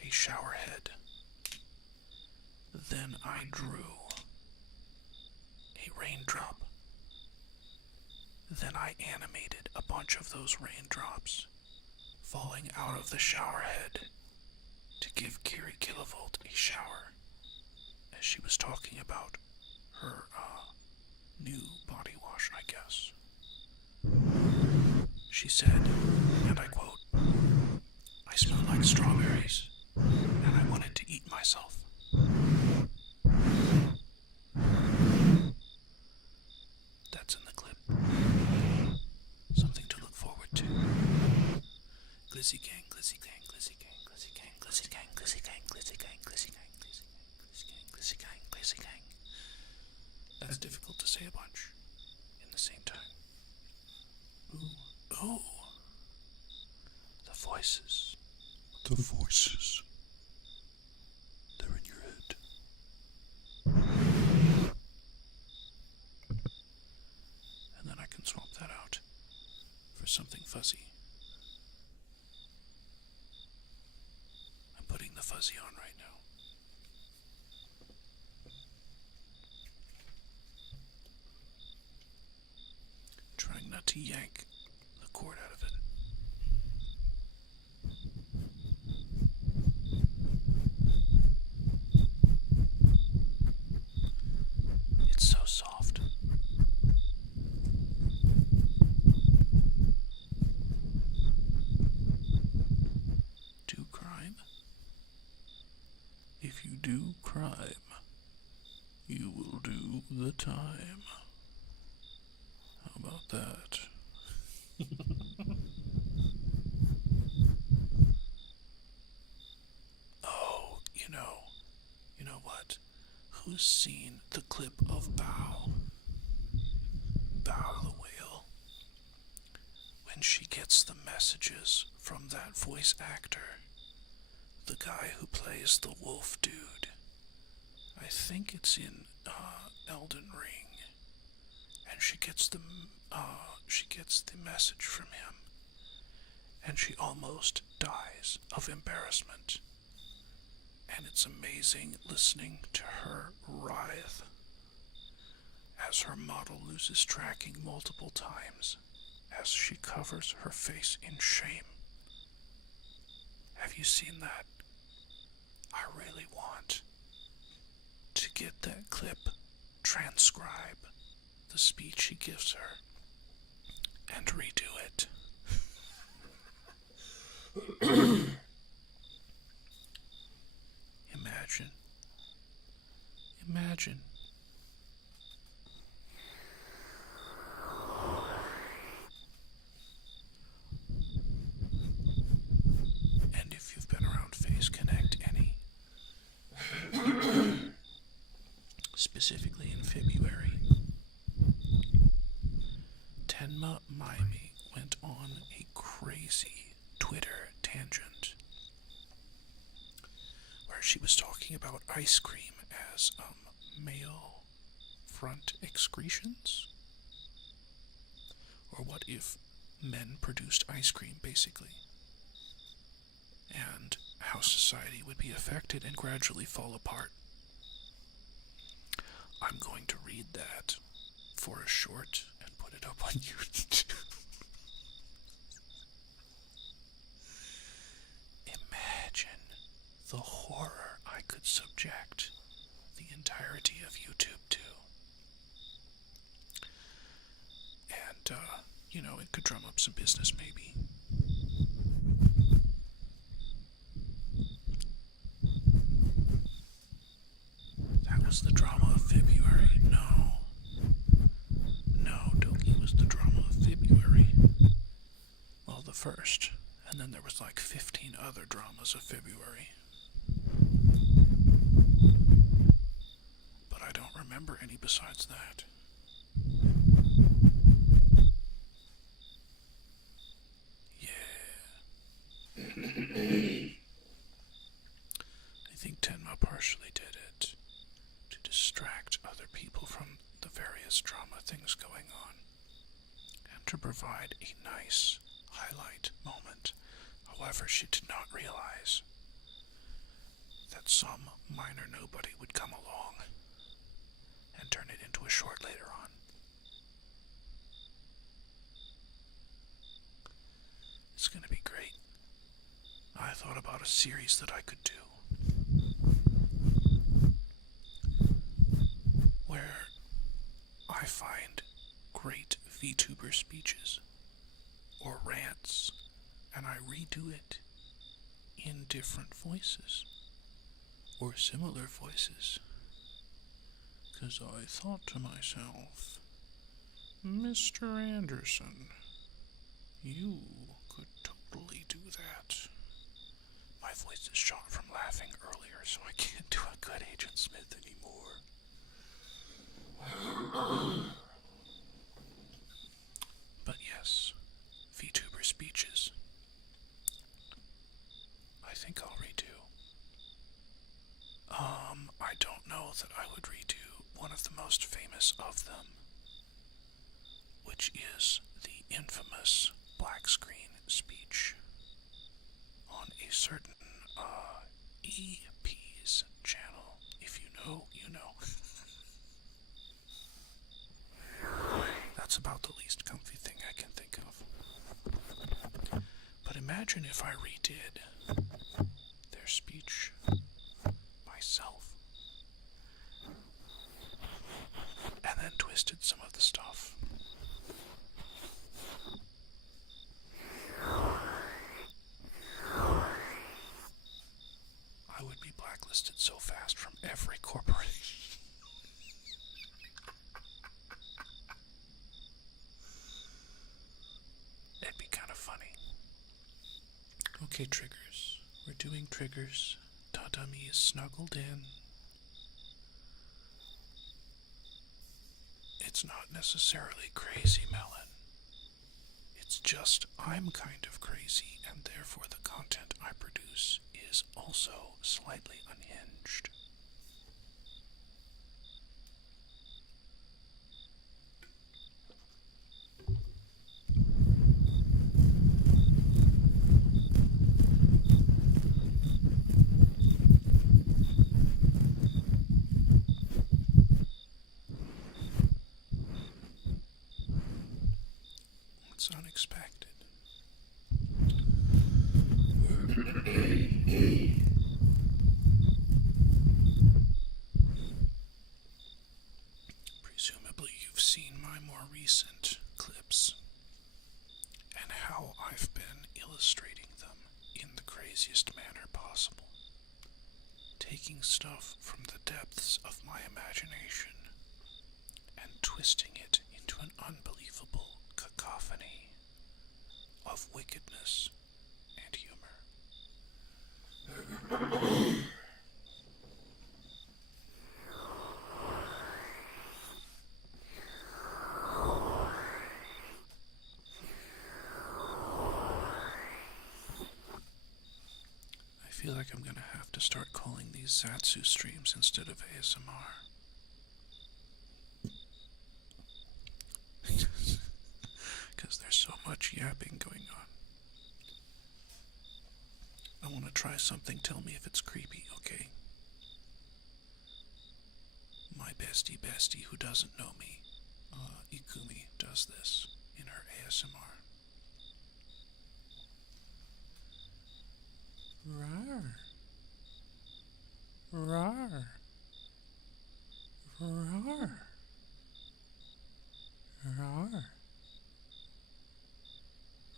a shower head. Then I drew a raindrop. Then I animated a bunch of those raindrops falling out of the shower head to give Kiri Kilovolt a shower as she was talking about her new body wash, I guess. She said, and I quote, "I smell like strawberries, and I wanted to eat myself." That's in the clip. Something to look forward to. Glizzy gang, glizzy gang, glizzy gang, glizzy gang, glizzy gang, glizzy gang, glizzy gang, glizzy gang, glizzy gang, glizzy gang, glizzy gang. That's difficult to say a bunch in the same time. Ooh. The voices. The voices. They're in your head. And then I can swap that out for something fuzzy. I'm putting the fuzzy on right now. Trying not to yank the cord out of it. It's so soft. Do crime? If you do crime, you will do the time. How about that? Oh, you know what? Who's seen the clip of Bao? Bao the whale? When she gets the messages from that voice actor, the guy who plays the wolf dude. I think it's in Elden Ring. And she gets the message from him, and she almost dies of embarrassment. And it's amazing listening to her writhe as her model loses tracking multiple times as she covers her face in shame. Have you seen that? I really want to get that clip, transcribe the speech he gives her, and redo it. imagine. And if you've been around Face Connect any, specifically in February, Tenma Maimi went on a crazy Twitter tangent where she was talking about ice cream as male front excretions. Or what if men produced ice cream, basically? And how society would be affected and gradually fall apart. I'm going to read that for a short and put it up on YouTube. Imagine the horror I could subject the entirety of YouTube to. And, it could drum up some business, maybe. That was the drama of February? No, Doki was the drama of February. Well, the first. And then there was like 15 other dramas of February. But I don't remember any besides that. I think Tenma partially did it to distract other people from the various drama things going on and to provide a nice highlight moment. However, she did not realize that some minor nobody would come along and turn it into a short later on. It's going to be great. I thought about a series that I could do where I find great VTuber speeches or rants and I redo it in different voices or similar voices. 'Cause I thought to myself, Mr. Anderson, you could totally do that. My voice is shot from laughing earlier, so I can't do a good Agent Smith anymore. But yes, VTuber speeches. I think I'll redo. I don't know that I would redo one of the most famous of them, which is the infamous black screen speech on a certain EP's channel. If you know, you know. That's about the least comfy thing I can think of. But imagine if I redid their speech myself and then twisted some of the stuff. I would be blacklisted so fast from every corporation. It'd be kind of funny. Okay, triggers. We're doing triggers. Tatami is snuggled in. It's not necessarily crazy melon. It's just I'm kind of crazy, and therefore the content I produce is also slightly unhinged. It's unexpected. Presumably you've seen my more recent clips and how I've been illustrating them in the craziest manner possible. Taking stuff from the depths of my imagination and twisting it into an unbelievable cacophony of wickedness and humor. I feel like I'm gonna have to start calling these Zatsu streams instead of ASMR. Because there's so much yapping going on. I want to try something. Tell me if it's creepy, okay? My bestie who doesn't know me, Ikumi, does this in her ASMR. Rar. Rar. Rar. Rar.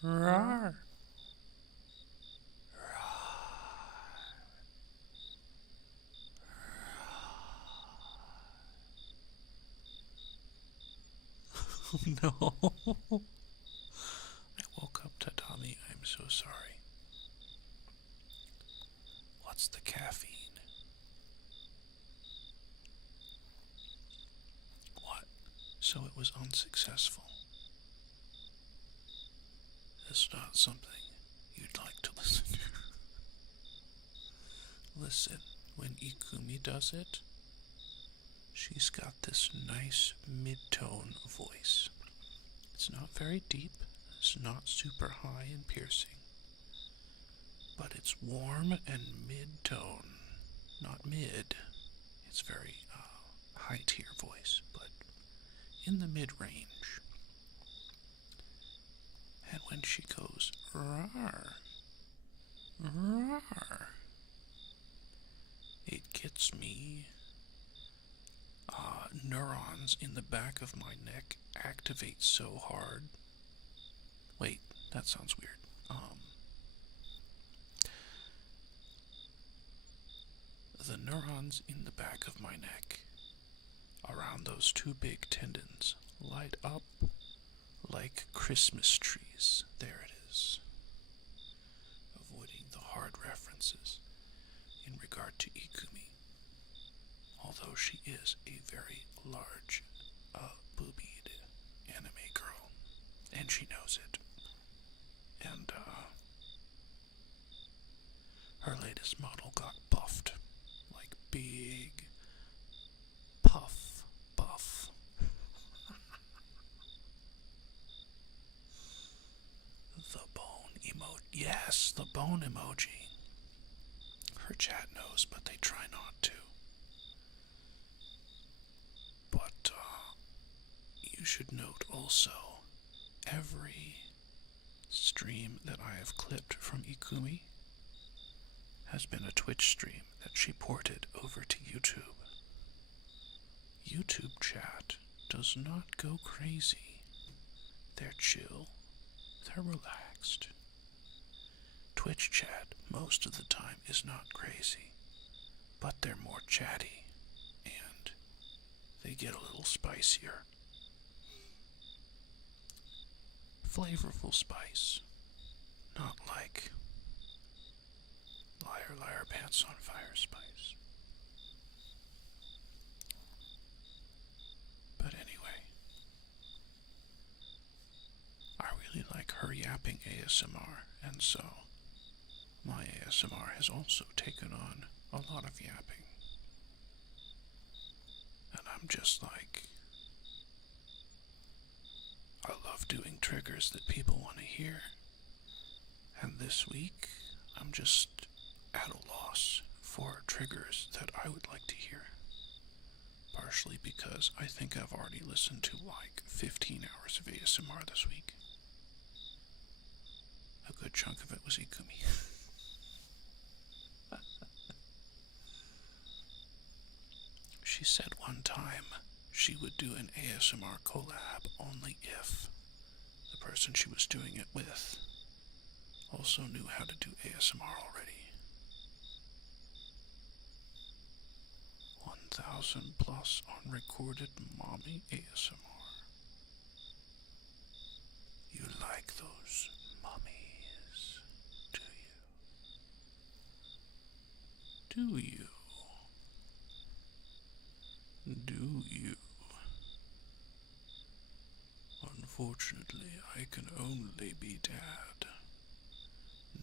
Rar. Oh no. I woke up Tatami. I'm so sorry. What's the caffeine? What? So it was unsuccessful. It's not something you'd like to listen to. Listen, when Ikumi does it, she's got this nice mid-tone voice. It's not very deep, it's not super high and piercing, but it's warm and mid-tone. Not mid, it's very high-tier voice, but in the mid-range. And when she goes, rar, rar, it gets me. Neurons in the back of my neck activate so hard. Wait, that sounds weird. The neurons in the back of my neck, around those two big tendons, light up like Christmas trees. There it is. Avoiding the hard references in regard to Ikumi. Although she is a very large, boobied anime girl. And she knows it. And, her latest model got buffed. Like big, puff, buff. The bone emoji. Yes, the bone emoji. Her chat knows, but they try not to. But, you should note also, every stream that I have clipped from Ikumi has been a Twitch stream that she ported over to YouTube. YouTube chat does not go crazy. They're chill. They're relaxed. Twitch chat, most of the time, is not crazy, but they're more chatty, and they get a little spicier. Flavorful spice, not like liar, liar, pants on fire spice. But anyway, I really like her yapping ASMR, and so my ASMR has also taken on a lot of yapping. And I'm just like, I love doing triggers that people want to hear. And this week, I'm just at a loss for triggers that I would like to hear. Partially because I think I've already listened to like 15 hours of ASMR this week. A good chunk of it was Ikumi. She said one time she would do an ASMR collab only if the person she was doing it with also knew how to do ASMR already. One 1,000 plus on recorded mommy ASMR. You like those mummies, do you? Do you? Do you? Unfortunately, I can only be dad.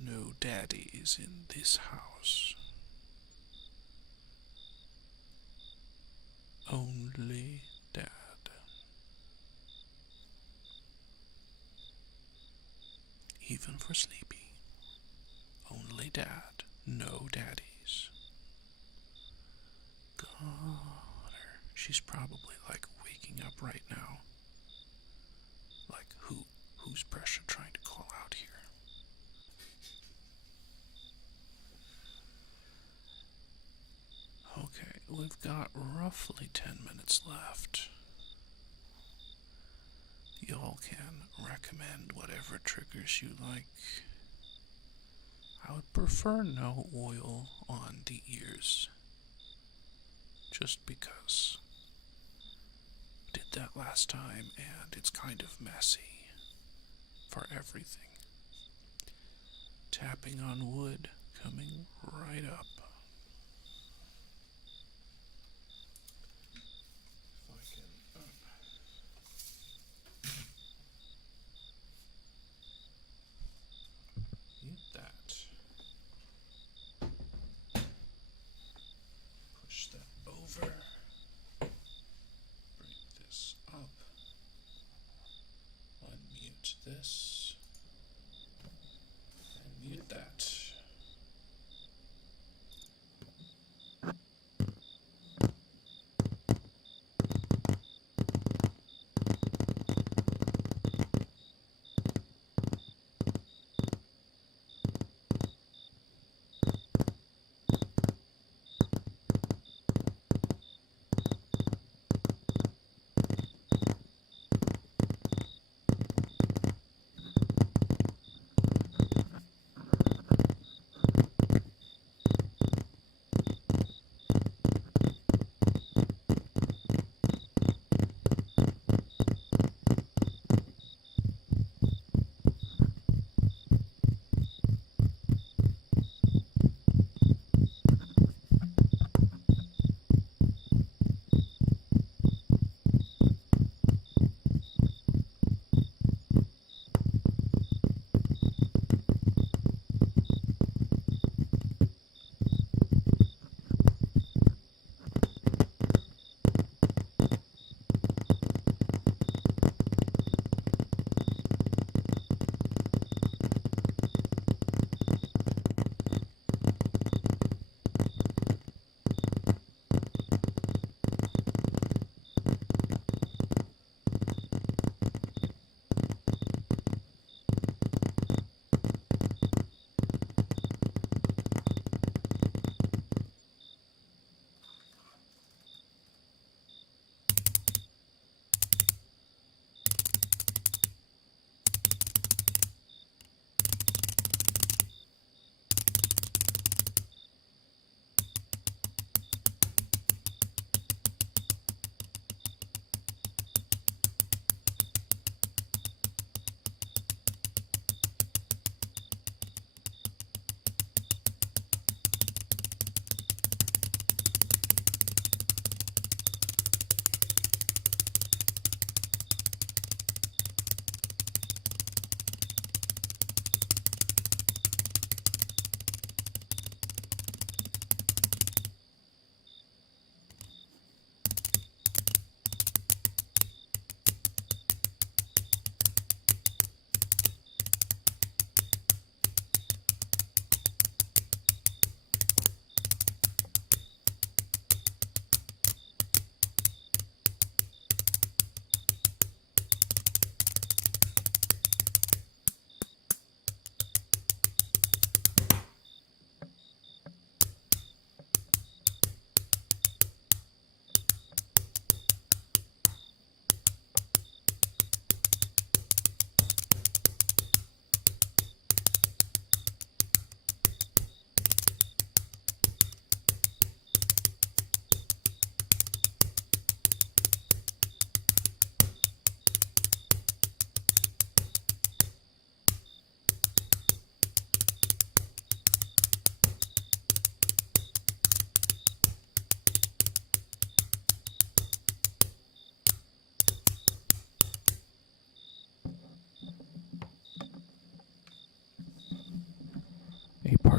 No daddies in this house. Only dad. Even for Sleepy. Only dad. No daddies. Got her. She's probably like waking up right now. Like who's pressure trying to call out here? Okay, we've got roughly 10 minutes left. Y'all can recommend whatever triggers you like. I would prefer no oil on the ears. Just because. Did that last time and it's kind of messy for everything. Tapping on wood coming right up. If I can mute that. Push that over. Bring this up. Unmute this. And mute that.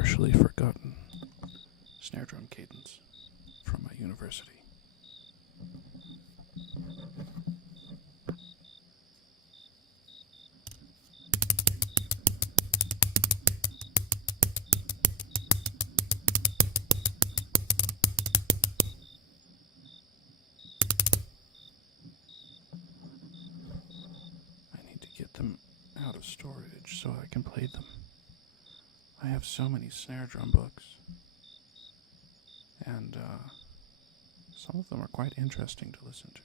partially forgotten snare drum cadence from my university. I need to get them out of storage so I can play them. I have so many snare drum books, and some of them are quite interesting to listen to.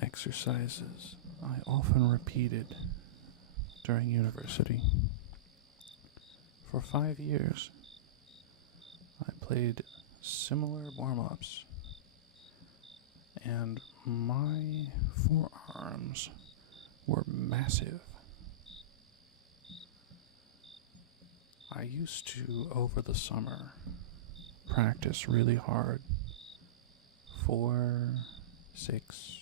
Exercises I often repeated during university. For 5 years, I played similar warm-ups, and my forearms were massive. I used to, over the summer, practice really hard, 4, 6,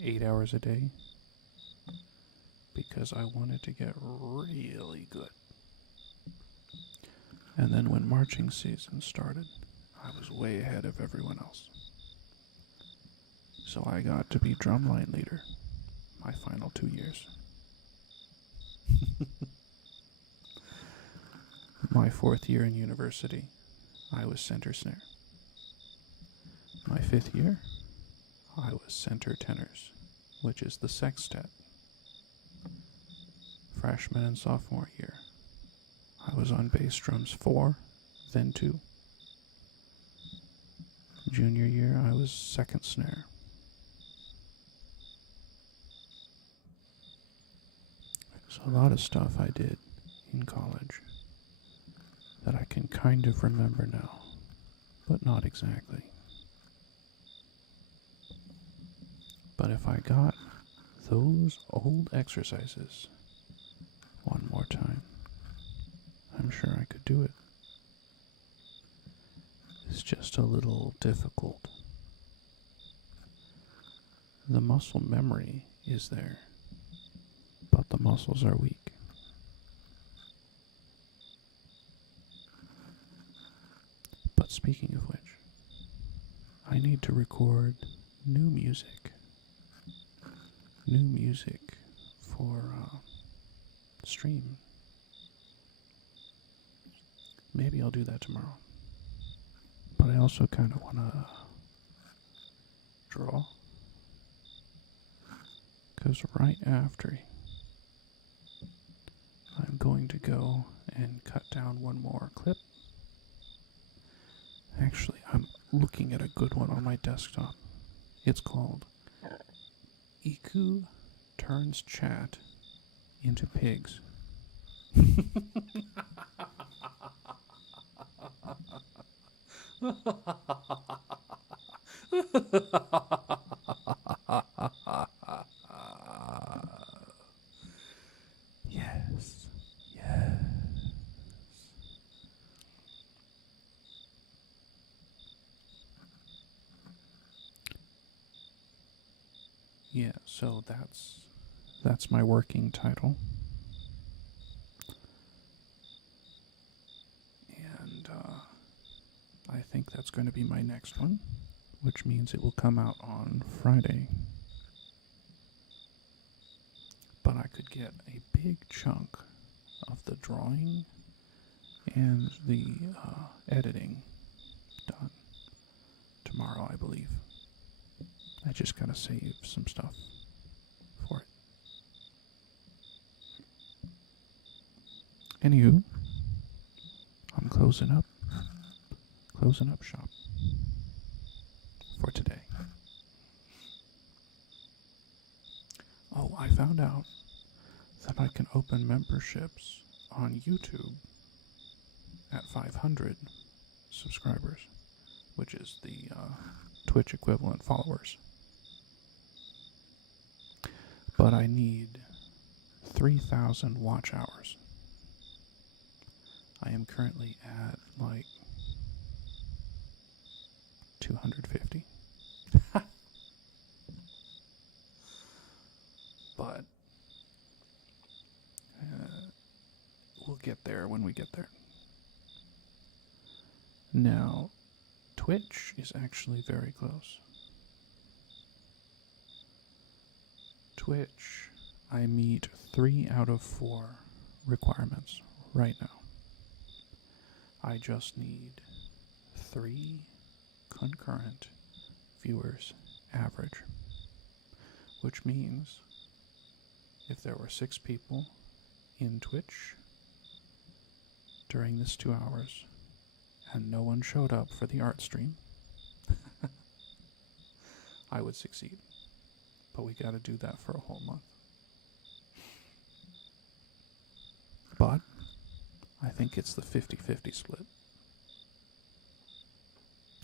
8 hours a day, because I wanted to get really good. And then when marching season started, I was way ahead of everyone else. So I got to be drumline leader my final 2 years. My 4th year in university, I was center snare. My 5th year, I was center tenors, which is the sextet. Freshman and sophomore year, I was on bass drums 4, then 2. Junior year, I was second snare. There's a lot of stuff I did in college that I can kind of remember now, but not exactly. But if I got those old exercises one more time, I'm sure I could do it. It's just a little difficult. The muscle memory is there, but the muscles are weak. But speaking of which, I need to record new music. New music for stream. Maybe I'll do that tomorrow. But I also kind of want to draw. Because right after, I'm going to go and cut down one more clip. Actually, I'm looking at a good one on my desktop. It's called Iku turns chat into pigs. Yes. Yes. Yeah, so that's my working title. And I think that's going to be my next one, which means it will come out on Friday. But I could get a big chunk of the drawing and the editing done tomorrow, I believe. I just gotta save some stuff for it. Anywho, I'm closing up shop for today. Oh, I found out that I can open memberships on YouTube at 500 subscribers, which is the Twitch equivalent followers. But I need 3,000 watch hours. I am currently at like 250. But we'll get there when we get there. Now, Twitch is actually very close. Twitch, I meet 3 out of 4 requirements right now. I just need 3 concurrent viewers average, which means if there were 6 people in Twitch during this 2 hours and no one showed up for the art stream, I would succeed. But we gotta do that for a whole month. But I think it's the 50-50 split.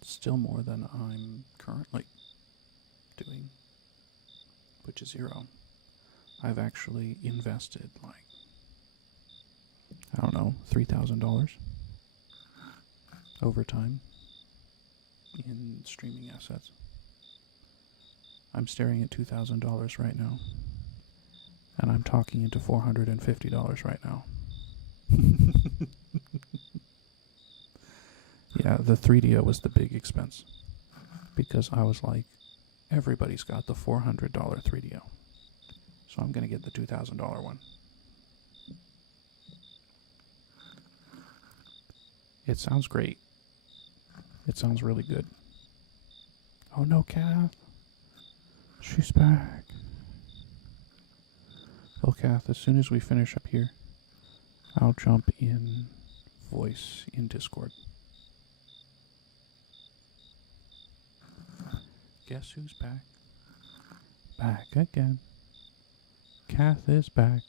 Still more than I'm currently doing, which is 0. I've actually invested like, I don't know, $3,000 over time in streaming assets. I'm staring at $2,000 right now, and I'm talking into $450 right now. Yeah, the 3DO was the big expense, because I was like, everybody's got the $400 3DO, so I'm going to get the $2,000 one. It sounds great. It sounds really good. Oh no, Kath. She's back. Well, Kath, as soon as we finish up here, I'll jump in voice in Discord. Guess who's back? Back again. Kath is back.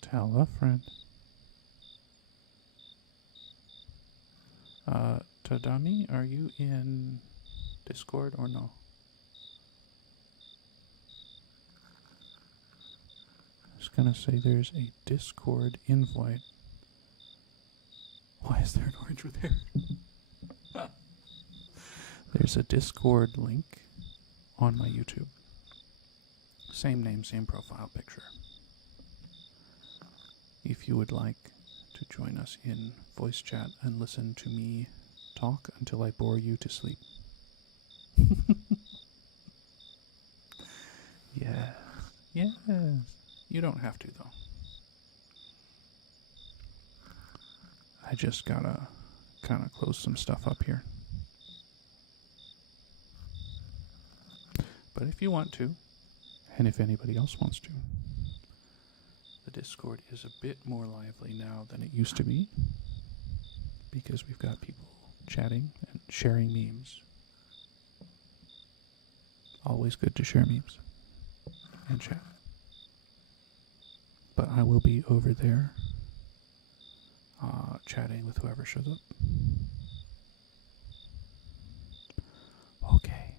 Tell a friend. Tadami, are you in Discord or no? I was gonna say there's a Discord invite. Why is there an orange with hair? There's a Discord link on my YouTube. Same name, same profile picture. If you would like to join us in voice chat and listen to me talk until I bore you to sleep. Yes, yes. You don't have to, though. I just gotta kind of close some stuff up here. But if you want to, and if anybody else wants to, the Discord is a bit more lively now than it used to be, because we've got people chatting and sharing memes. Always good to share memes and chat. But I will be over there chatting with whoever shows up. Okay.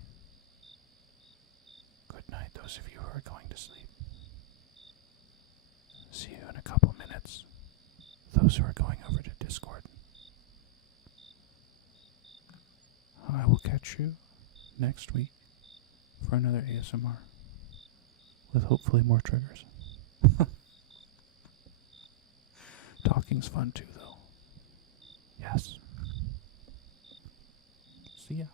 Good night, those of you who are going to sleep. See you in a couple minutes. Those who are going over to Discord. I will catch you next week for another ASMR with hopefully more triggers. Talking's fun too, though. Yes. See ya.